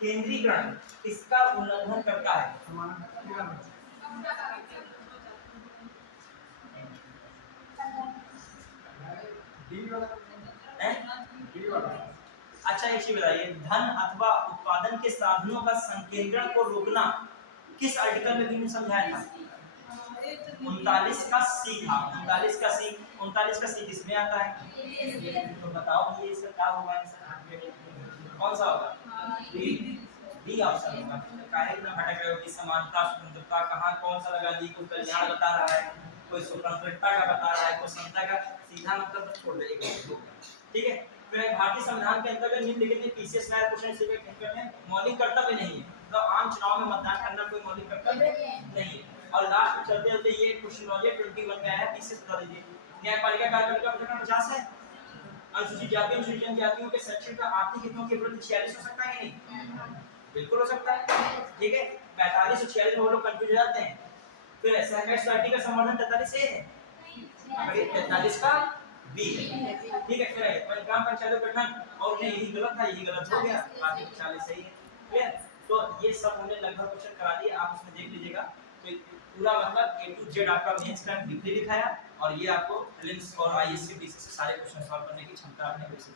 केंद्रीकरण किसका उल्लंघन करता है? अच्छा एक चीज बताइए, धन अथवा उत्पादन के साधनों का संकेंद्रण को रोकना किस आर्टिकल में भी समझाया था? 39 का सी था। 39 का सी, 39 का सी किसमें आता है? तो बताओ ये इसका क्या होगा आंसर? कौन सा होगा? बी ऑप्शन होगा। काहे इतना भटक रहे हो कि समानता स्वतंत्रता कहाँ कौन सा लगा दी? कोई कल्याण बता रहा है, कोई स्वतंत्रता का बता रहा है, कोई समता का, सीधा मतलब छोड़ दे एक। ठीक है, फिर भारतीय संविधान के अंतर्गत निम्नलिखित में पीसीएस लायक क्वेश्चन से करने मौलिक कर्तव्य नहीं है। तो आम चुनाव में मतदान करना कोई मौलिक कर्तव्य नहीं है। और लास्ट में चलते चलते ये क्वेश्चन नंबर 21 में आया, पीसीएस बता दीजिए। न्यायपालिका कार्यपालिका प्रकरण 50 है। अनुसूचित जाति अनुसूचित जनजातियों के शैक्षिक का आर्थिक हितों के विरुद्ध 46 हो सकता है कि नहीं? बिल्कुल हो सकता है। ठीक है, 45 और 46 में वो लोग कंफ्यूज हो जाते हैं। फिर सहकारी सोसाइटी का संवर्धन 43 ए है, 43 का बी है। ठीक है, फिर ग्राम पंचायत गठन और नहीं यही गलत था, यही गलत हो गया, बाकी 40 सही है। क्लियर? तो ये सब हमने लगभग क्वेश्चन करा दिए, आप उसमें देख लीजिएगा। तो पूरा मतलब ए टू जेड आपका मेंस का डिग्री दिखाया और ये आपको प्रीलिम्स और आईएएस के पीछे से सारे क्वेश्चन सॉल्व करने की क्षमता आपने विकसित